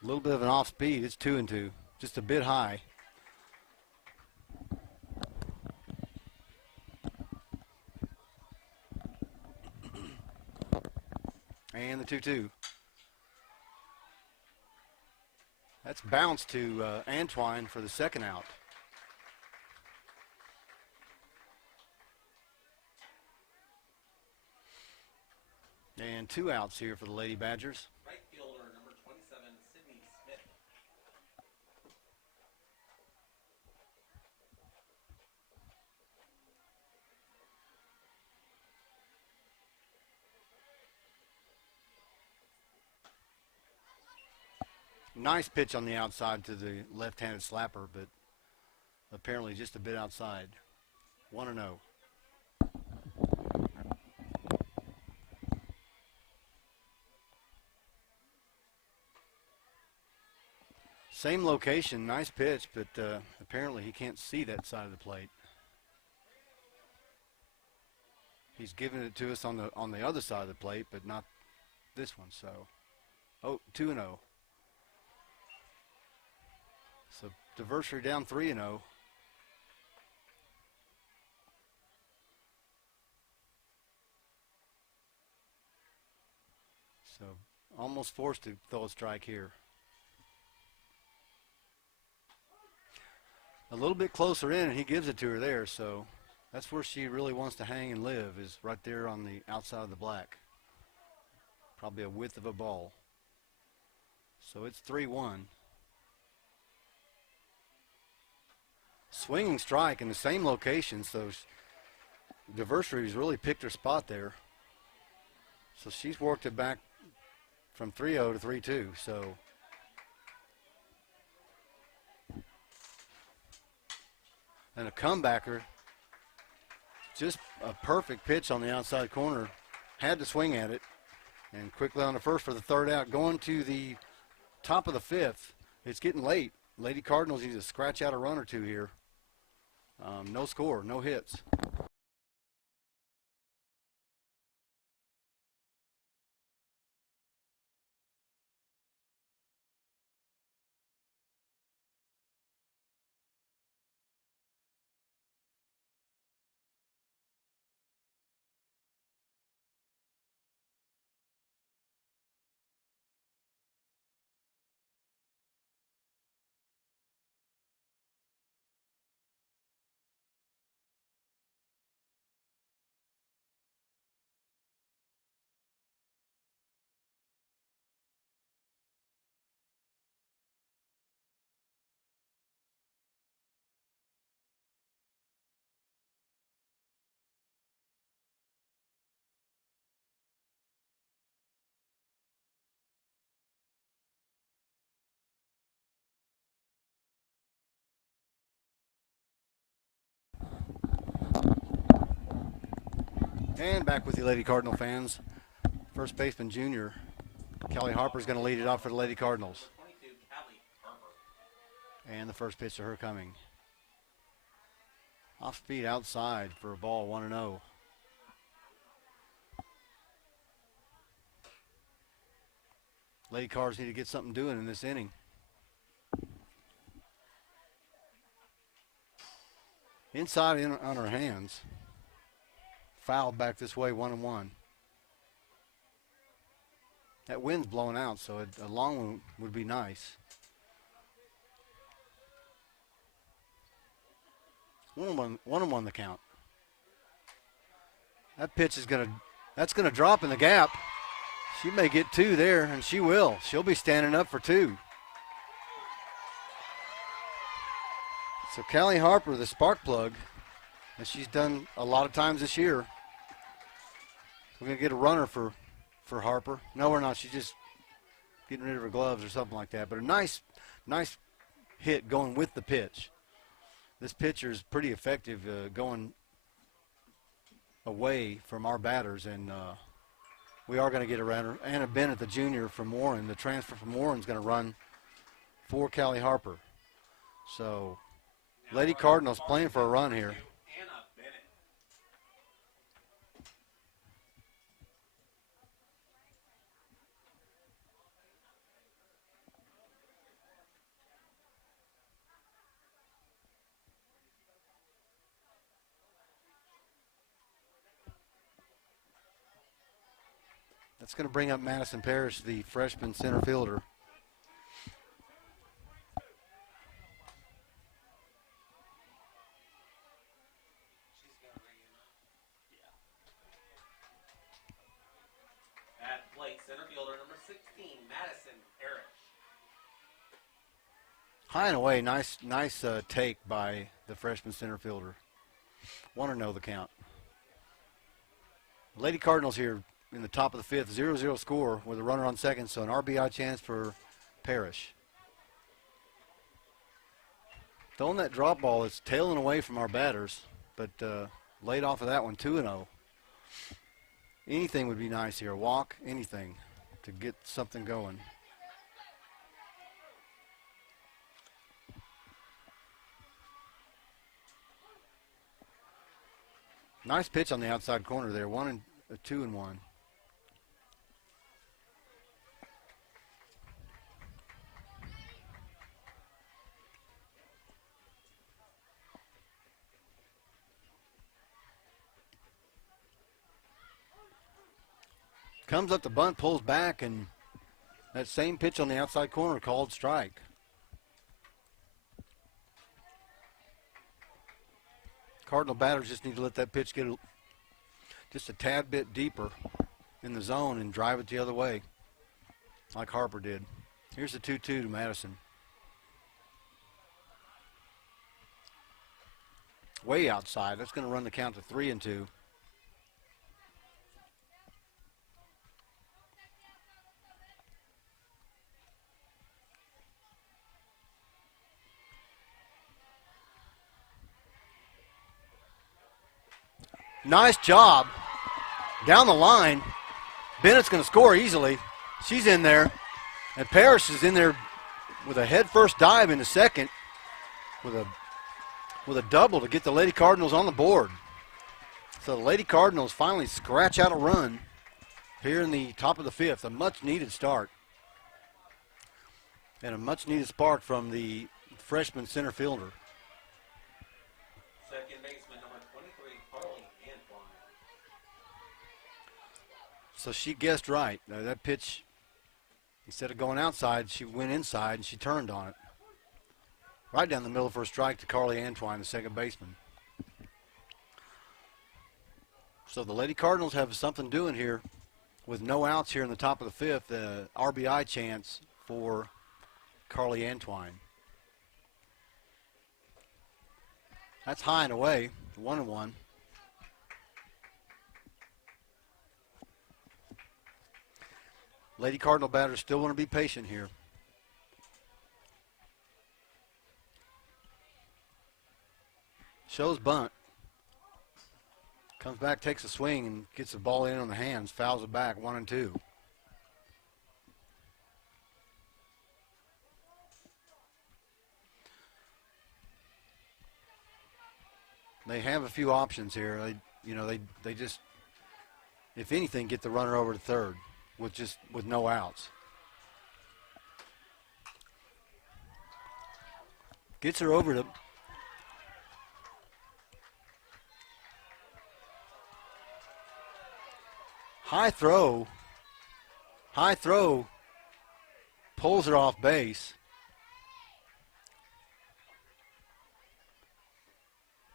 little bit of an off speed. It's 2-2, just a bit high. And the 2-2. That's bounced to Antwine for the second out. And 2 outs here for the Lady Badgers. Right fielder number 27, Sydney Smith. Nice pitch on the outside to the left-handed slapper, but apparently just a bit outside. 1-0. Same location, nice pitch, but apparently he can't see that side of the plate. He's giving it to us on the other side of the plate, but not this one. So, 2-0. So Varsity down 3-0. So almost forced to throw a strike here. A little bit closer in, and he gives it to her there. So that's where she really wants to hang and live, is right there on the outside of the black. Probably a width of a ball. So it's 3-1. Swinging strike in the same location, so Varsity's really picked her spot there. So she's worked it back from 3-0 to 3-2. So and a comebacker, just a perfect pitch on the outside corner. Had to swing at it, and quickly on the first for the third out. Going to the top of the fifth. It's getting late. Lady Cardinals need to scratch out a run or two here. No score, no hits. And back with you, Lady Cardinal fans. First baseman junior Callie Harper is going to lead it off for the Lady Cardinals. 22, Callie Harper. And the first pitch to her coming. Off speed outside for a ball, 1-0. Lady Cards need to get something doing in this inning. Inside in on her hands. Foul back this way, 1-1. That wind's blowing out, so a long one would be nice. 1-1 the count. That pitch is that's gonna drop in the gap. She may get 2 there, and she will. She'll be standing up for 2. So Callie Harper, the spark plug, as she's done a lot of times this year. We're going to get a runner for Harper. No, we're not. She's just getting rid of her gloves or something like that. But a nice hit going with the pitch. This pitcher is pretty effective going away from our batters, and we are going to get a runner. Anna Bennett, the junior from Warren, the transfer from Warren, is going to run for Callie Harper. So Lady Cardinals playing for a run here. That's going to bring up Madison Parrish, the freshman center fielder. At plate, center fielder number 16, Madison Parrish. High and away, nice take by the freshman center fielder. 1-0 the count. Lady Cardinals here in the top of the fifth, 0-0 score with a runner on second, so an RBI chance for Parrish. Throwing that drop ball, it's tailing away from our batters, but laid off of that one, 2-0. Anything would be nice here, walk, anything to get something going. Nice pitch on the outside corner there, 2-1. Comes up the bunt, pulls back, and that same pitch on the outside corner called strike. Cardinal batters just need to let that pitch get just a tad bit deeper in the zone and drive it the other way, like Harper did. Here's the 2-2 to Madison. Way outside. That's going to run the count to 3-2. Nice job. Down the line. Bennett's going to score easily. She's in there. And Parrish is in there with a head-first dive into second with a double to get the Lady Cardinals on the board. So the Lady Cardinals finally scratch out a run here in the top of the fifth. A much-needed start. And a much-needed spark from the freshman center fielder. Second baseman number 23, Carly Antwine. So she guessed right. That pitch, instead of going outside, she went inside and she turned on it. Right down the middle of her strike to Carly Antwine, the second baseman. So the Lady Cardinals have something doing here with no outs here in the top of the fifth. RBI chance for Carly Antwine. That's high and away, 1-1. Lady Cardinal batters still want to be patient here. Shows bunt. Comes back, takes a swing, and gets the ball in on the hands. Fouls it back, 1-2. They have a few options here. They just, if anything, get the runner over to third with no outs. Gets her over to high throw, pulls her off base.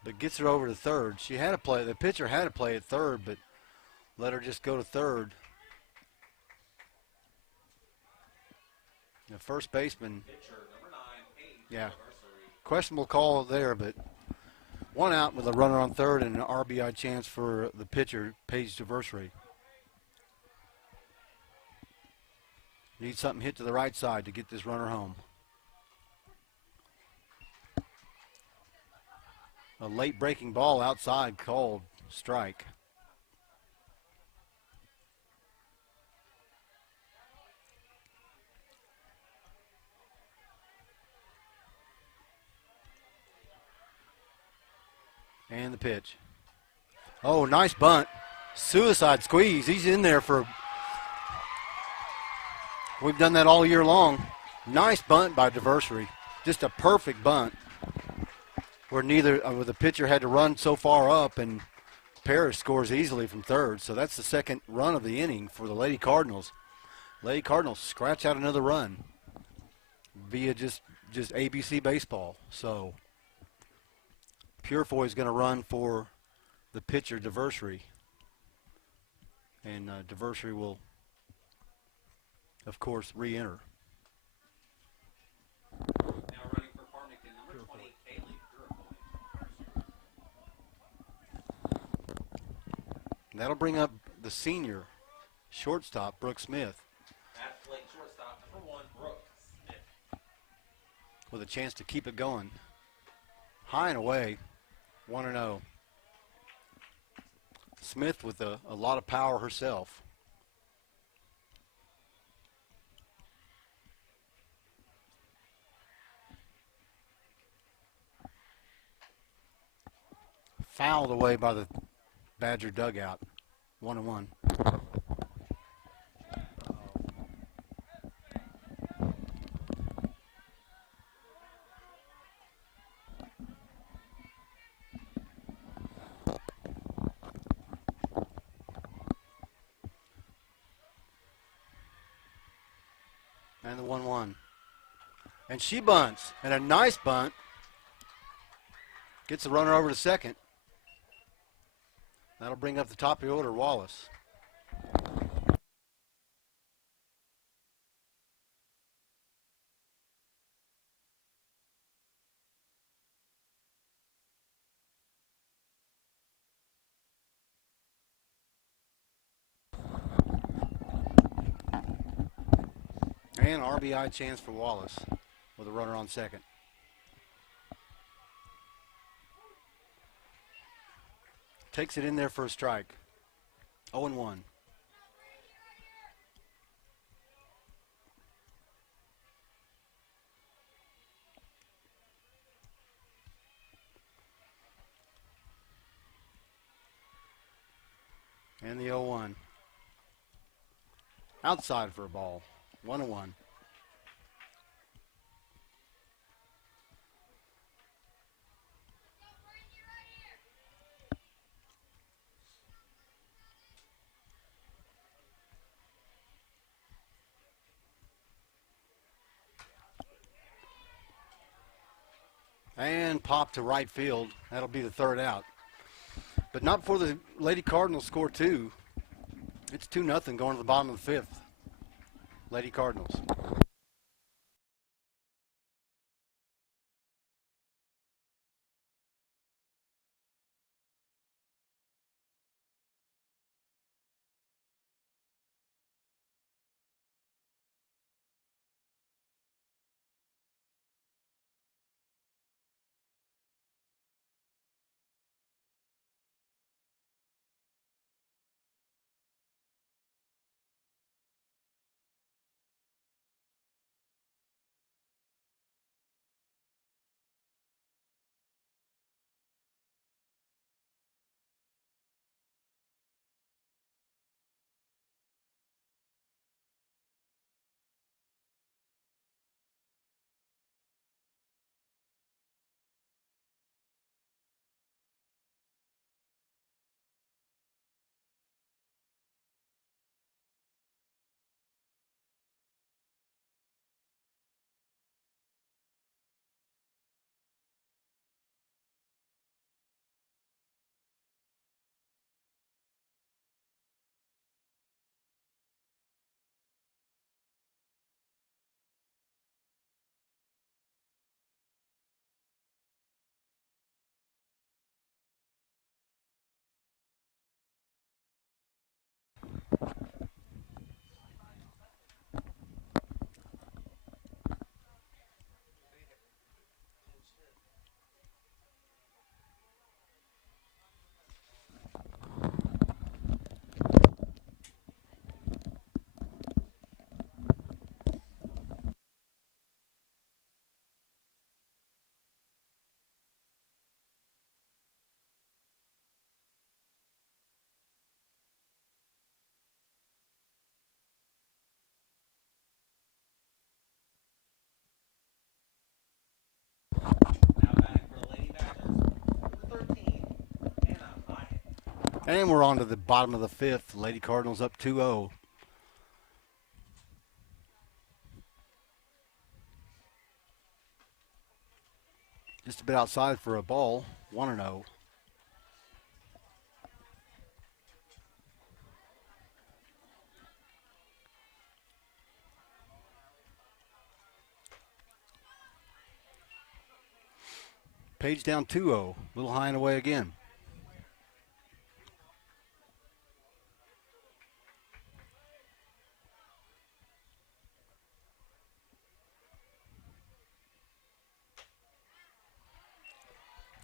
But gets her over to third. The pitcher had to play at third, but let her just go to third. The first baseman, Pitcher number 9, Paige yeah, Varsity. questionable call there, but one out with a runner on third and an RBI chance for the pitcher, Paige Varsity. Need something hit to the right side to get this runner home. A late breaking ball outside called strike. And the pitch. Oh, nice bunt. Suicide squeeze. He's in there for... We've done that all year long. Nice bunt by Varsity. Just a perfect bunt. Where the pitcher had to run so far up and Parrish scores easily from third, so that's the second run of the inning for the Lady Cardinals. Lady Cardinals scratch out another run via just ABC baseball. So Purefoy is going to run for the pitcher, Diversary. And Diversary will, of course, re-enter. Now running for Farmington, number 20, Kaylee Purefoy. That'll bring up the senior shortstop, Brooke Smith, That's playing shortstop, number 1, Brooke Smith. with a chance to keep it going. High and away, 1-0. Smith with a lot of power herself. Fouled away by the Badger dugout. 1-1. And the 1-1. And she bunts. And a nice bunt. Gets the runner over to second. That'll bring up the top of the order, Wallace. And RBI chance for Wallace with a runner on second. Takes it in there for a strike. 0-1. And the 0-1. Outside for a ball. 1-1. And popped to right field. That'll be the third out. But not before the Lady Cardinals score two. It's 2-0 going to the bottom of the fifth. Lady Cardinals. And we're on to the bottom of the fifth. Lady Cardinals up 2-0. Just a bit outside for a ball. 1-0. Page down 2-0. A little high and away again.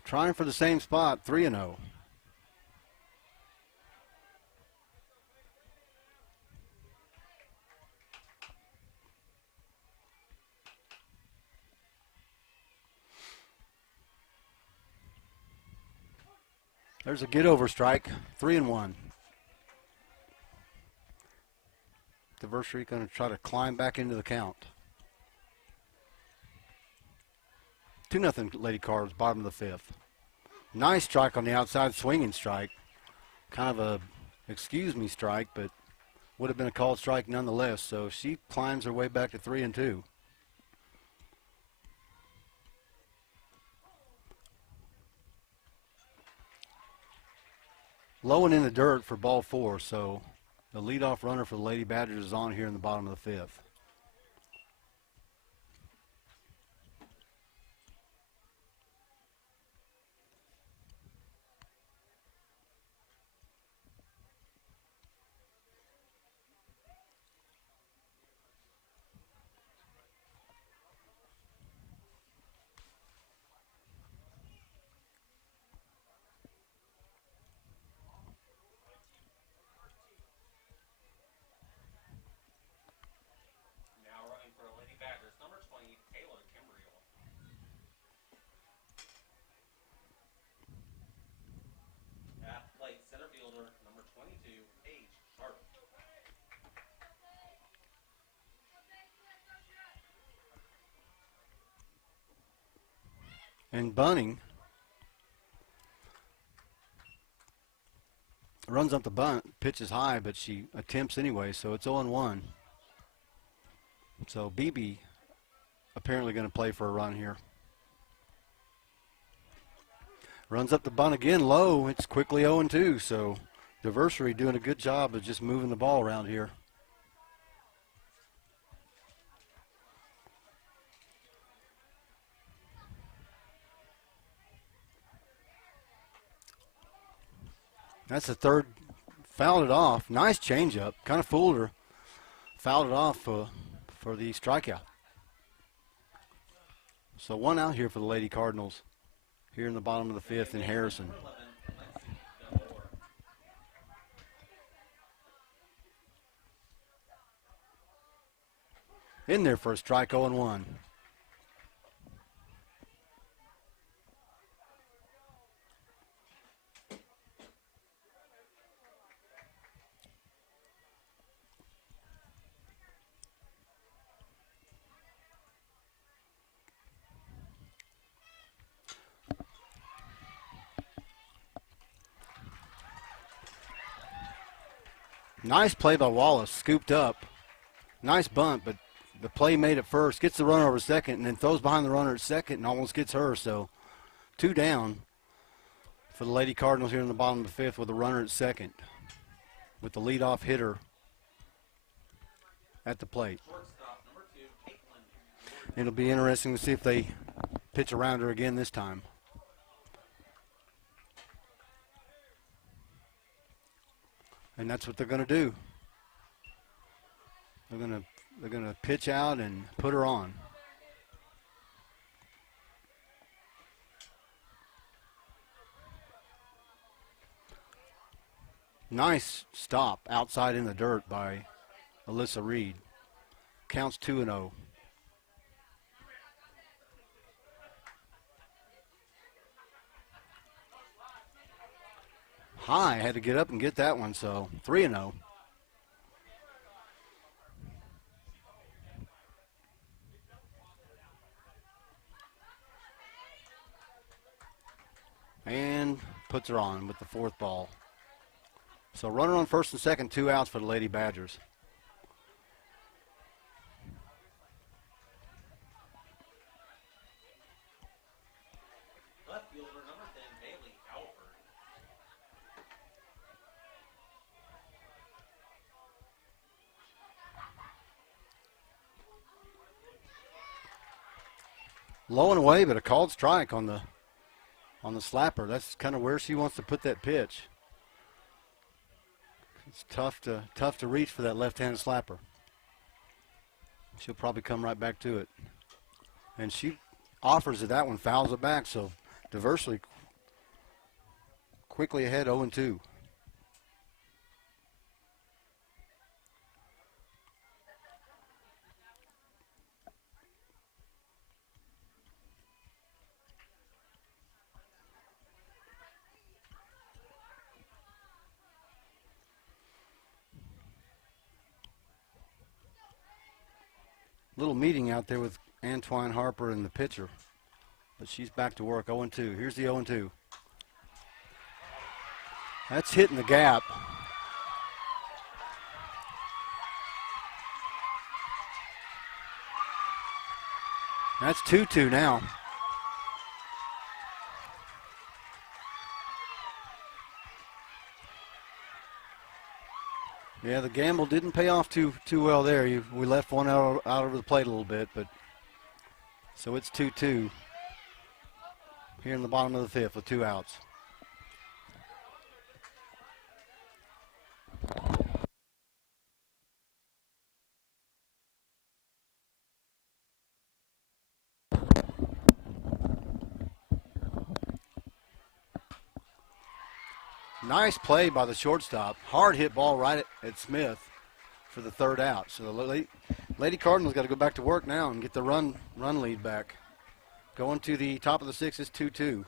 Trying for the same spot, 3-0. There's a get-over strike, 3-1. The Varsity going to try to climb back into the count. 2-0 Lady Cards, bottom of the fifth. Nice strike on the outside, swinging strike. Kind of a excuse me strike, but would have been a called strike nonetheless. So she climbs her way back to 3-2. Low and in the dirt for ball 4, so the leadoff runner for the Lady Badgers is on here in the bottom of the fifth. And Bunning runs up the bunt, pitches high, but she attempts anyway, so it's 0-1. So Beebe apparently going to play for a run here. Runs up the bunt again low. It's quickly 0-2, so the Varsity doing a good job of just moving the ball around here. That's the third. Fouled it off. Nice changeup. Kind of fooled her. Fouled it off for the strikeout. So one out here for the Lady Cardinals here in the bottom of the fifth in Harrison. In there for a strike, 0-1. Nice play by Wallace, scooped up. Nice bunt, but the play made at first. Gets the runner over second and then throws behind the runner at second and almost gets her. So 2 down for the Lady Cardinals here in the bottom of the fifth with a runner at second with the leadoff hitter at the plate. It'll be interesting to see if they pitch around her again this time. And that's what they're going to do. They're going to pitch out and put her on. Nice stop outside in the dirt by Alyssa Reed. Counts 2-0. High, had to get up and get that one, so 3-0. And puts her on with the fourth ball. So runner on first and second, 2 outs for the Lady Badgers. Left fielder number 10, Bailey Alford. Low and away, but a called strike on the slapper. That's kind of where she wants to put that pitch. It's tough to reach for that left-handed slapper. She'll probably come right back to it. And she offers it. That one fouls it back. So Varsity quickly ahead 0-2. Little meeting out there with Antoine Harper and the pitcher. But she's back to work, 0-2. Here's the 0-2. That's hitting the gap. That's 2-2 now. Yeah, the gamble didn't pay off too well there. We left one out over the plate a little bit, but so it's 2-2 here in the bottom of the fifth with 2 outs. Nice play by the shortstop. Hard hit ball right at Smith for the 3rd out. So the Lady Cardinals got to go back to work now and get the run lead back. Going to the top of the 6th is 2-2.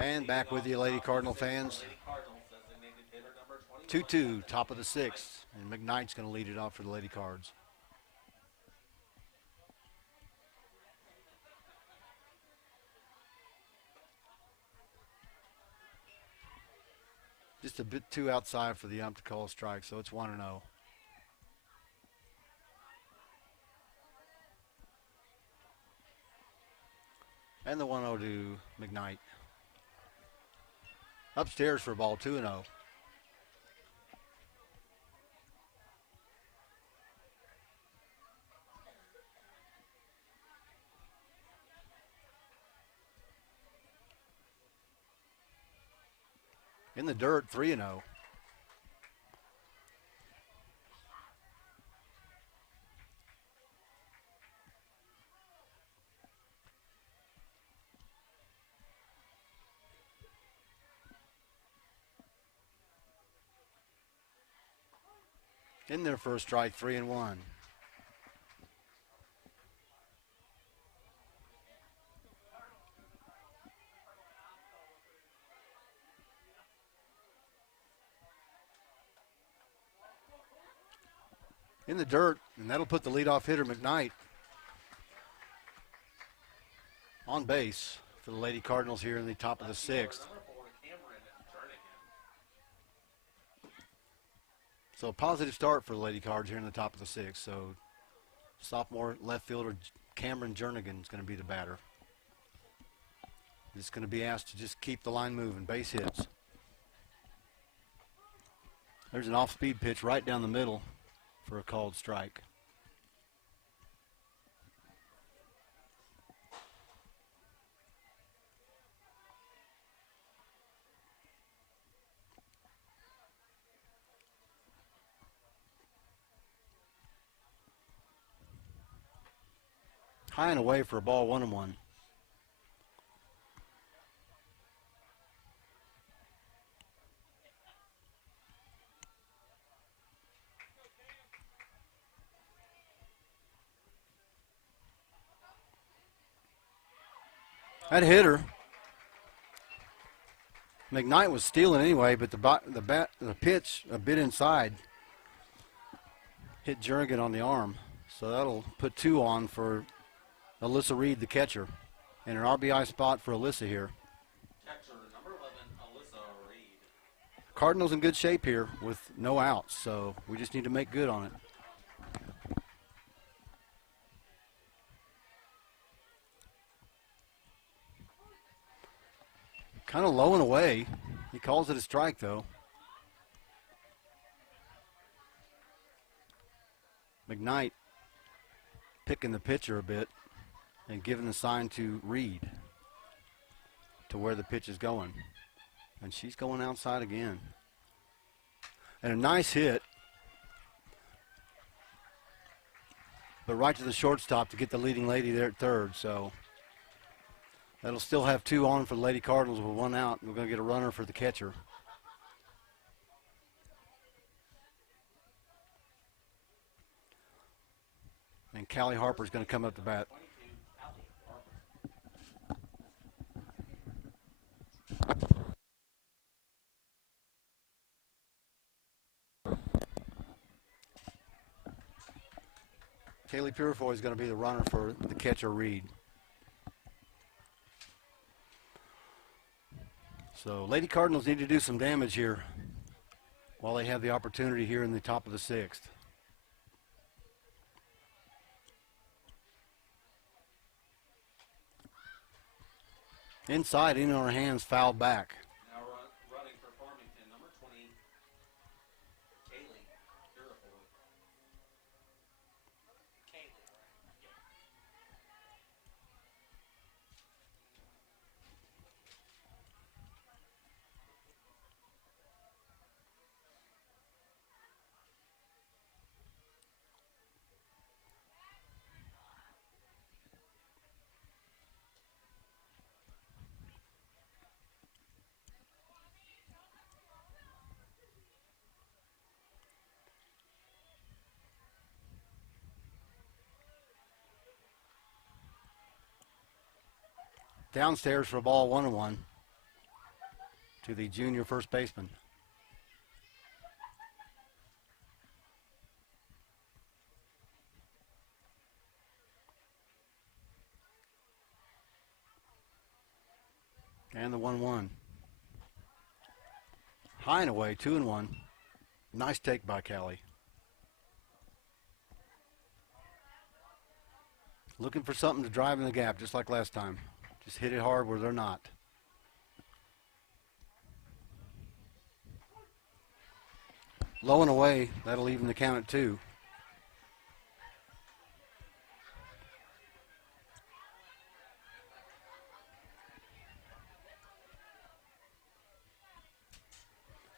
And back with you, Lady Cardinal fans. 2-2, top of the 6th. And McKnight's going to lead it off for the Lady Cards. Just a bit too outside for the ump to call a strike, so it's 1-0. And the 1-0 to McKnight. Upstairs for a ball, 2-0. In the dirt, 3-0. In there for a strike, 3-1. in the dirt, and that'll put the leadoff hitter McKnight on base for the Lady Cardinals here in the top of the sixth. So a positive start for the Lady Cards here in the top of the sixth. So sophomore left fielder Cameron Jernigan is going to be the batter. He's going to be asked to just keep the line moving, base hits. There's an off-speed pitch right down the middle for a called strike. High and away for a ball, 1-1. That hitter, McKnight was stealing anyway, but the pitch a bit inside hit Jernigan on the arm. So that'll put 2 on for Alyssa Reed, the catcher, and an RBI spot for Alyssa here. Catcher number 11, Alyssa Reed. Cardinals in good shape here with no outs, so we just need to make good on it. Kind of low and away. He calls it a strike, though. McKnight picking the pitcher a bit and giving the sign to Reed to where the pitch is going. And she's going outside again. And a nice hit, but right to the shortstop to get the leading lady there at third. So that'll still have 2 on for the Lady Cardinals with 1 out. We're going to get a runner for the catcher. And Callie Harper's going to come up to bat. Kaylee Purifoy is going to be the runner for the catcher, Reed. So Lady Cardinals need to do some damage here while they have the opportunity here in the top of the sixth. Inside, in on her hands, fouled back. Now running for Farmington, number 20, Kaylee Purifoy. Downstairs for a ball, 1-1 to the junior first baseman. And the 1-1. High and away, 2-1. Nice take by Callie. Looking for something to drive in the gap, just like last time. Just hit it hard where they're not. Low and away, that'll even the count at 2.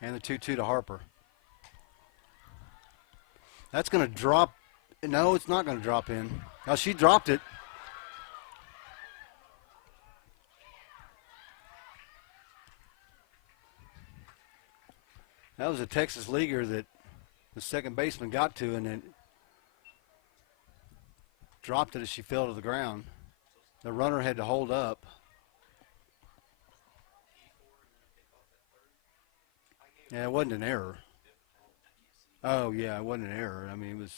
And the 2-2 to Harper. That's going to drop. No, it's not going to drop in. Now she dropped it. That was a Texas leaguer that the second baseman got to and then dropped it as she fell to the ground. The runner had to hold up. Yeah, it wasn't an error. Oh, yeah, it wasn't an error. I mean, it was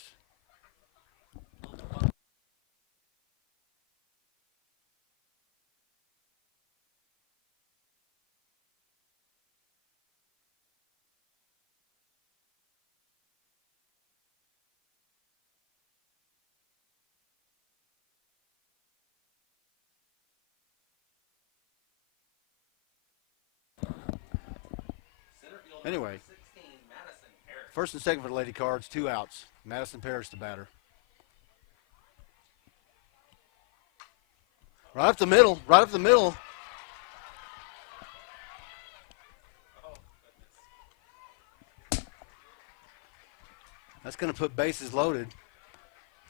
Anyway, first and second for the Lady Cards, 2 outs. Madison Parrish, the batter. Right up the middle, right up the middle. That's going to put bases loaded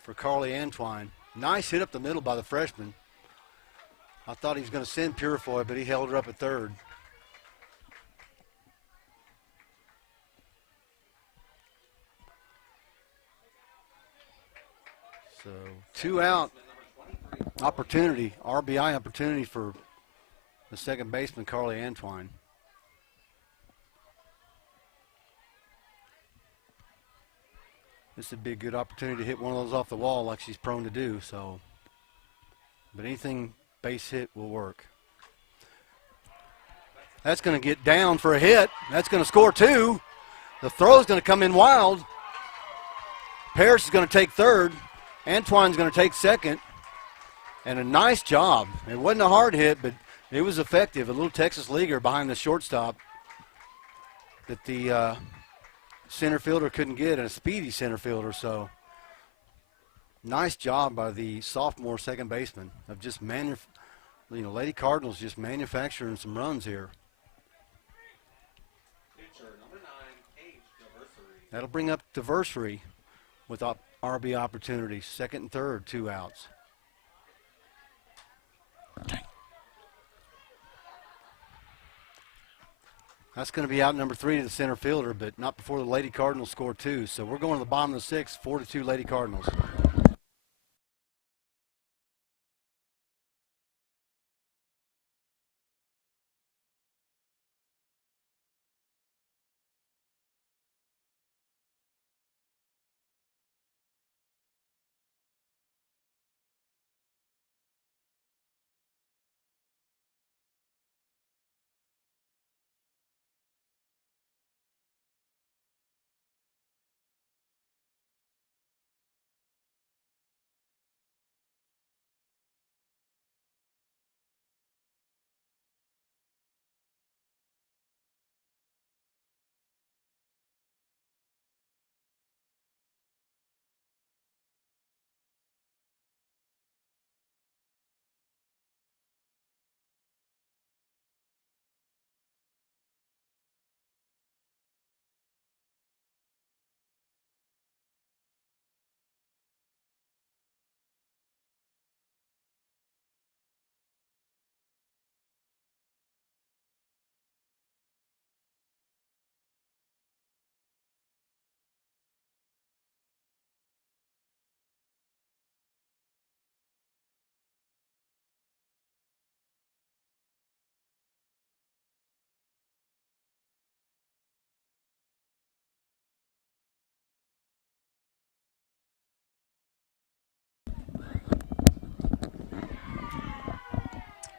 for Carly Antwine. Nice hit up the middle by the freshman. I thought he was going to send Purifoy, but he held her up at third. So 2 out opportunity, RBI opportunity for the second baseman, Carly Antwine. This would be a good opportunity to hit one of those off the wall like she's prone to do. So, but anything base hit will work. That's going to get down for a hit. That's going to score 2. The throw is going to come in wild. Parrish is going to take third. Antwine's going to take second. And a nice job. It wasn't a hard hit, but it was effective. A little Texas leaguer behind the shortstop that the center fielder couldn't get, and a speedy center fielder. So nice job by the sophomore second baseman of just Lady Cardinals just manufacturing some runs here. That'll bring up Varsity with RB opportunities. Second and third, 2 outs. That's going to be out number 3 to the center fielder, but not before the Lady Cardinals score 2. So we're going to the bottom of the 6th, 4-2 Lady Cardinals.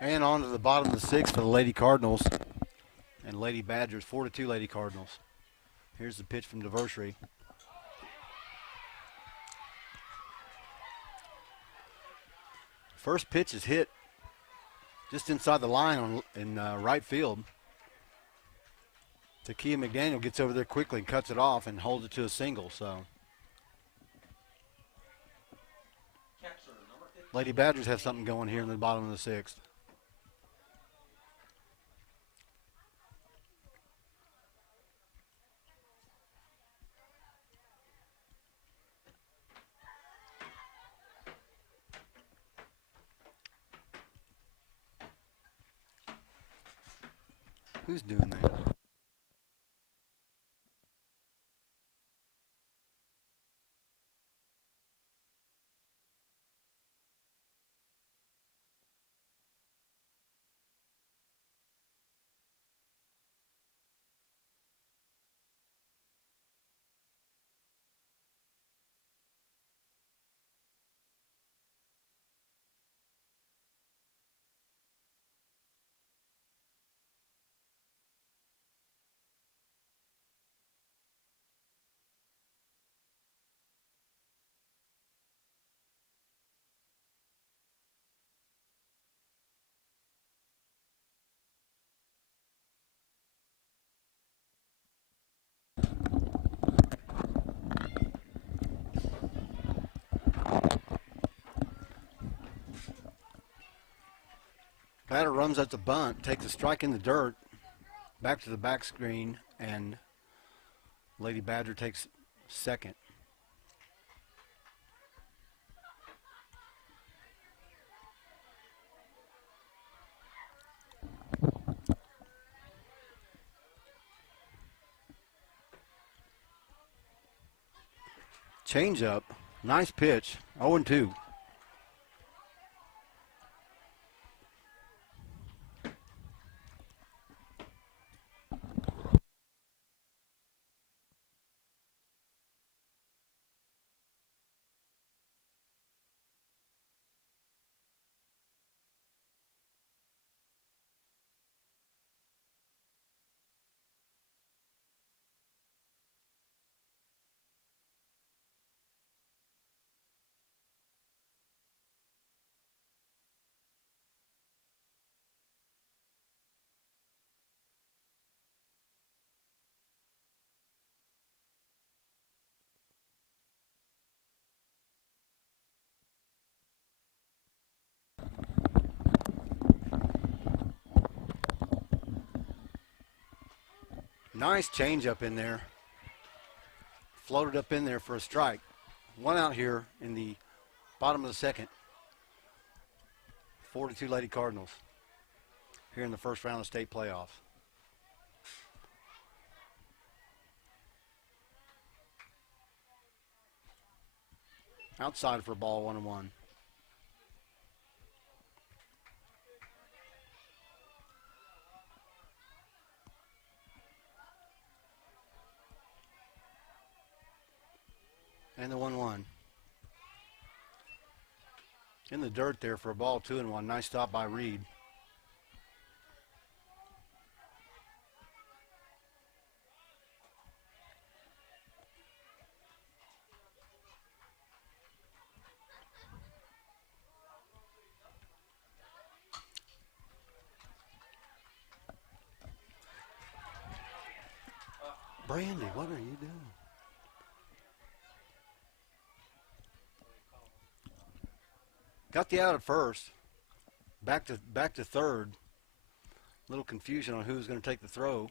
And on to the bottom of the 6th for the Lady Cardinals and Lady Badgers, 4-2 Lady Cardinals. Here's the pitch from Varsity. First pitch is hit just inside the line in right field. Takia McDaniel gets over there quickly and cuts it off and holds it to a single. So Lady Badgers have something going here in the bottom of the 6th. Who's doing that? Batter runs at the bunt, takes a strike in the dirt, back to the back screen, and Lady Badger takes second. Change up, nice pitch, 0-2. Nice change up in there. Floated up in there for a strike. One out here in the bottom of the second. 4-2 Lady Cardinals here in the first round of state playoffs. Outside for a ball, 1-1. And the 1-1. In the dirt there for a ball, 2-1. Nice stop by Reed. Brandy, what are you doing? Got the out at first. Back to third. Little confusion on who's going to take the throw.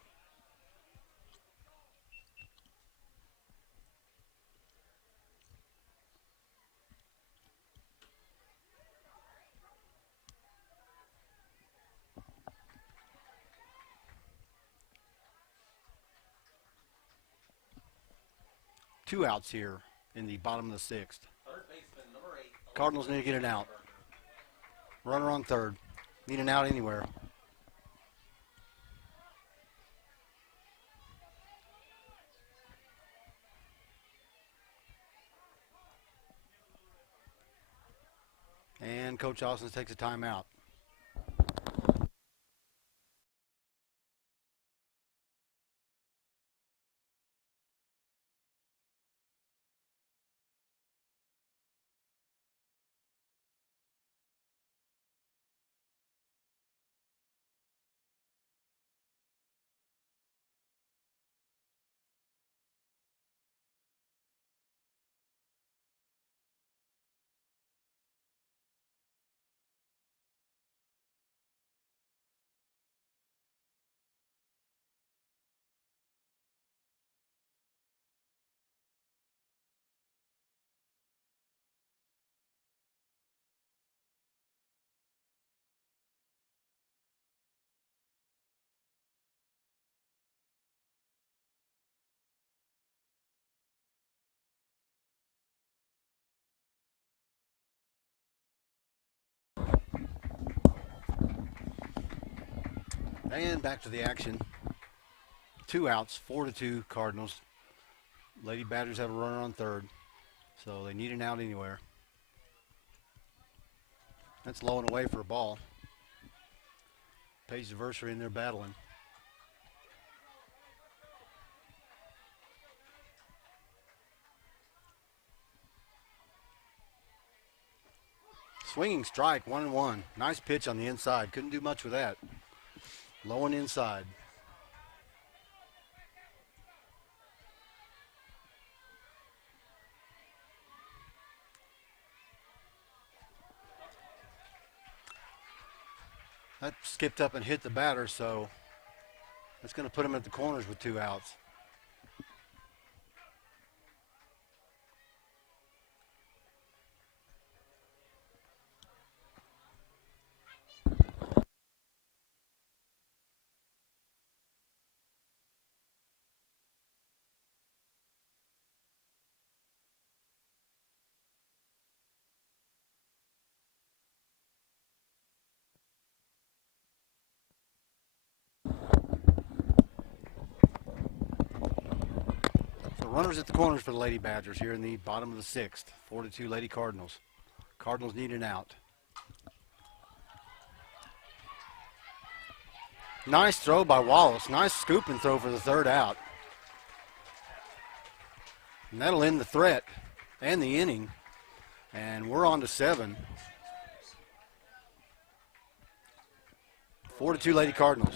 Two outs here in the bottom of the sixth. Third baseman, number 8. Cardinals need to get an out. Runner on third. Need an out anywhere. And Coach Austin takes a timeout. And back to the action. Two outs, 4-2 Cardinals. Lady Badgers have a runner on third, so they need an out anywhere. That's low and away for a ball. Paige Varsity in there battling. Swinging strike, 1-1. Nice pitch on the inside. Couldn't do much with that. Low and inside. That skipped up and hit the batter, so that's going to put him at the corners with 2 outs. Runners at the corners for the Lady Badgers here in the bottom of the 6th. 4-2 Lady Cardinals. Cardinals need an out. Nice throw by Wallace. Nice scoop and throw for the 3rd out. And that'll end the threat and the inning. And we're on to 7. 4-2 Lady Cardinals.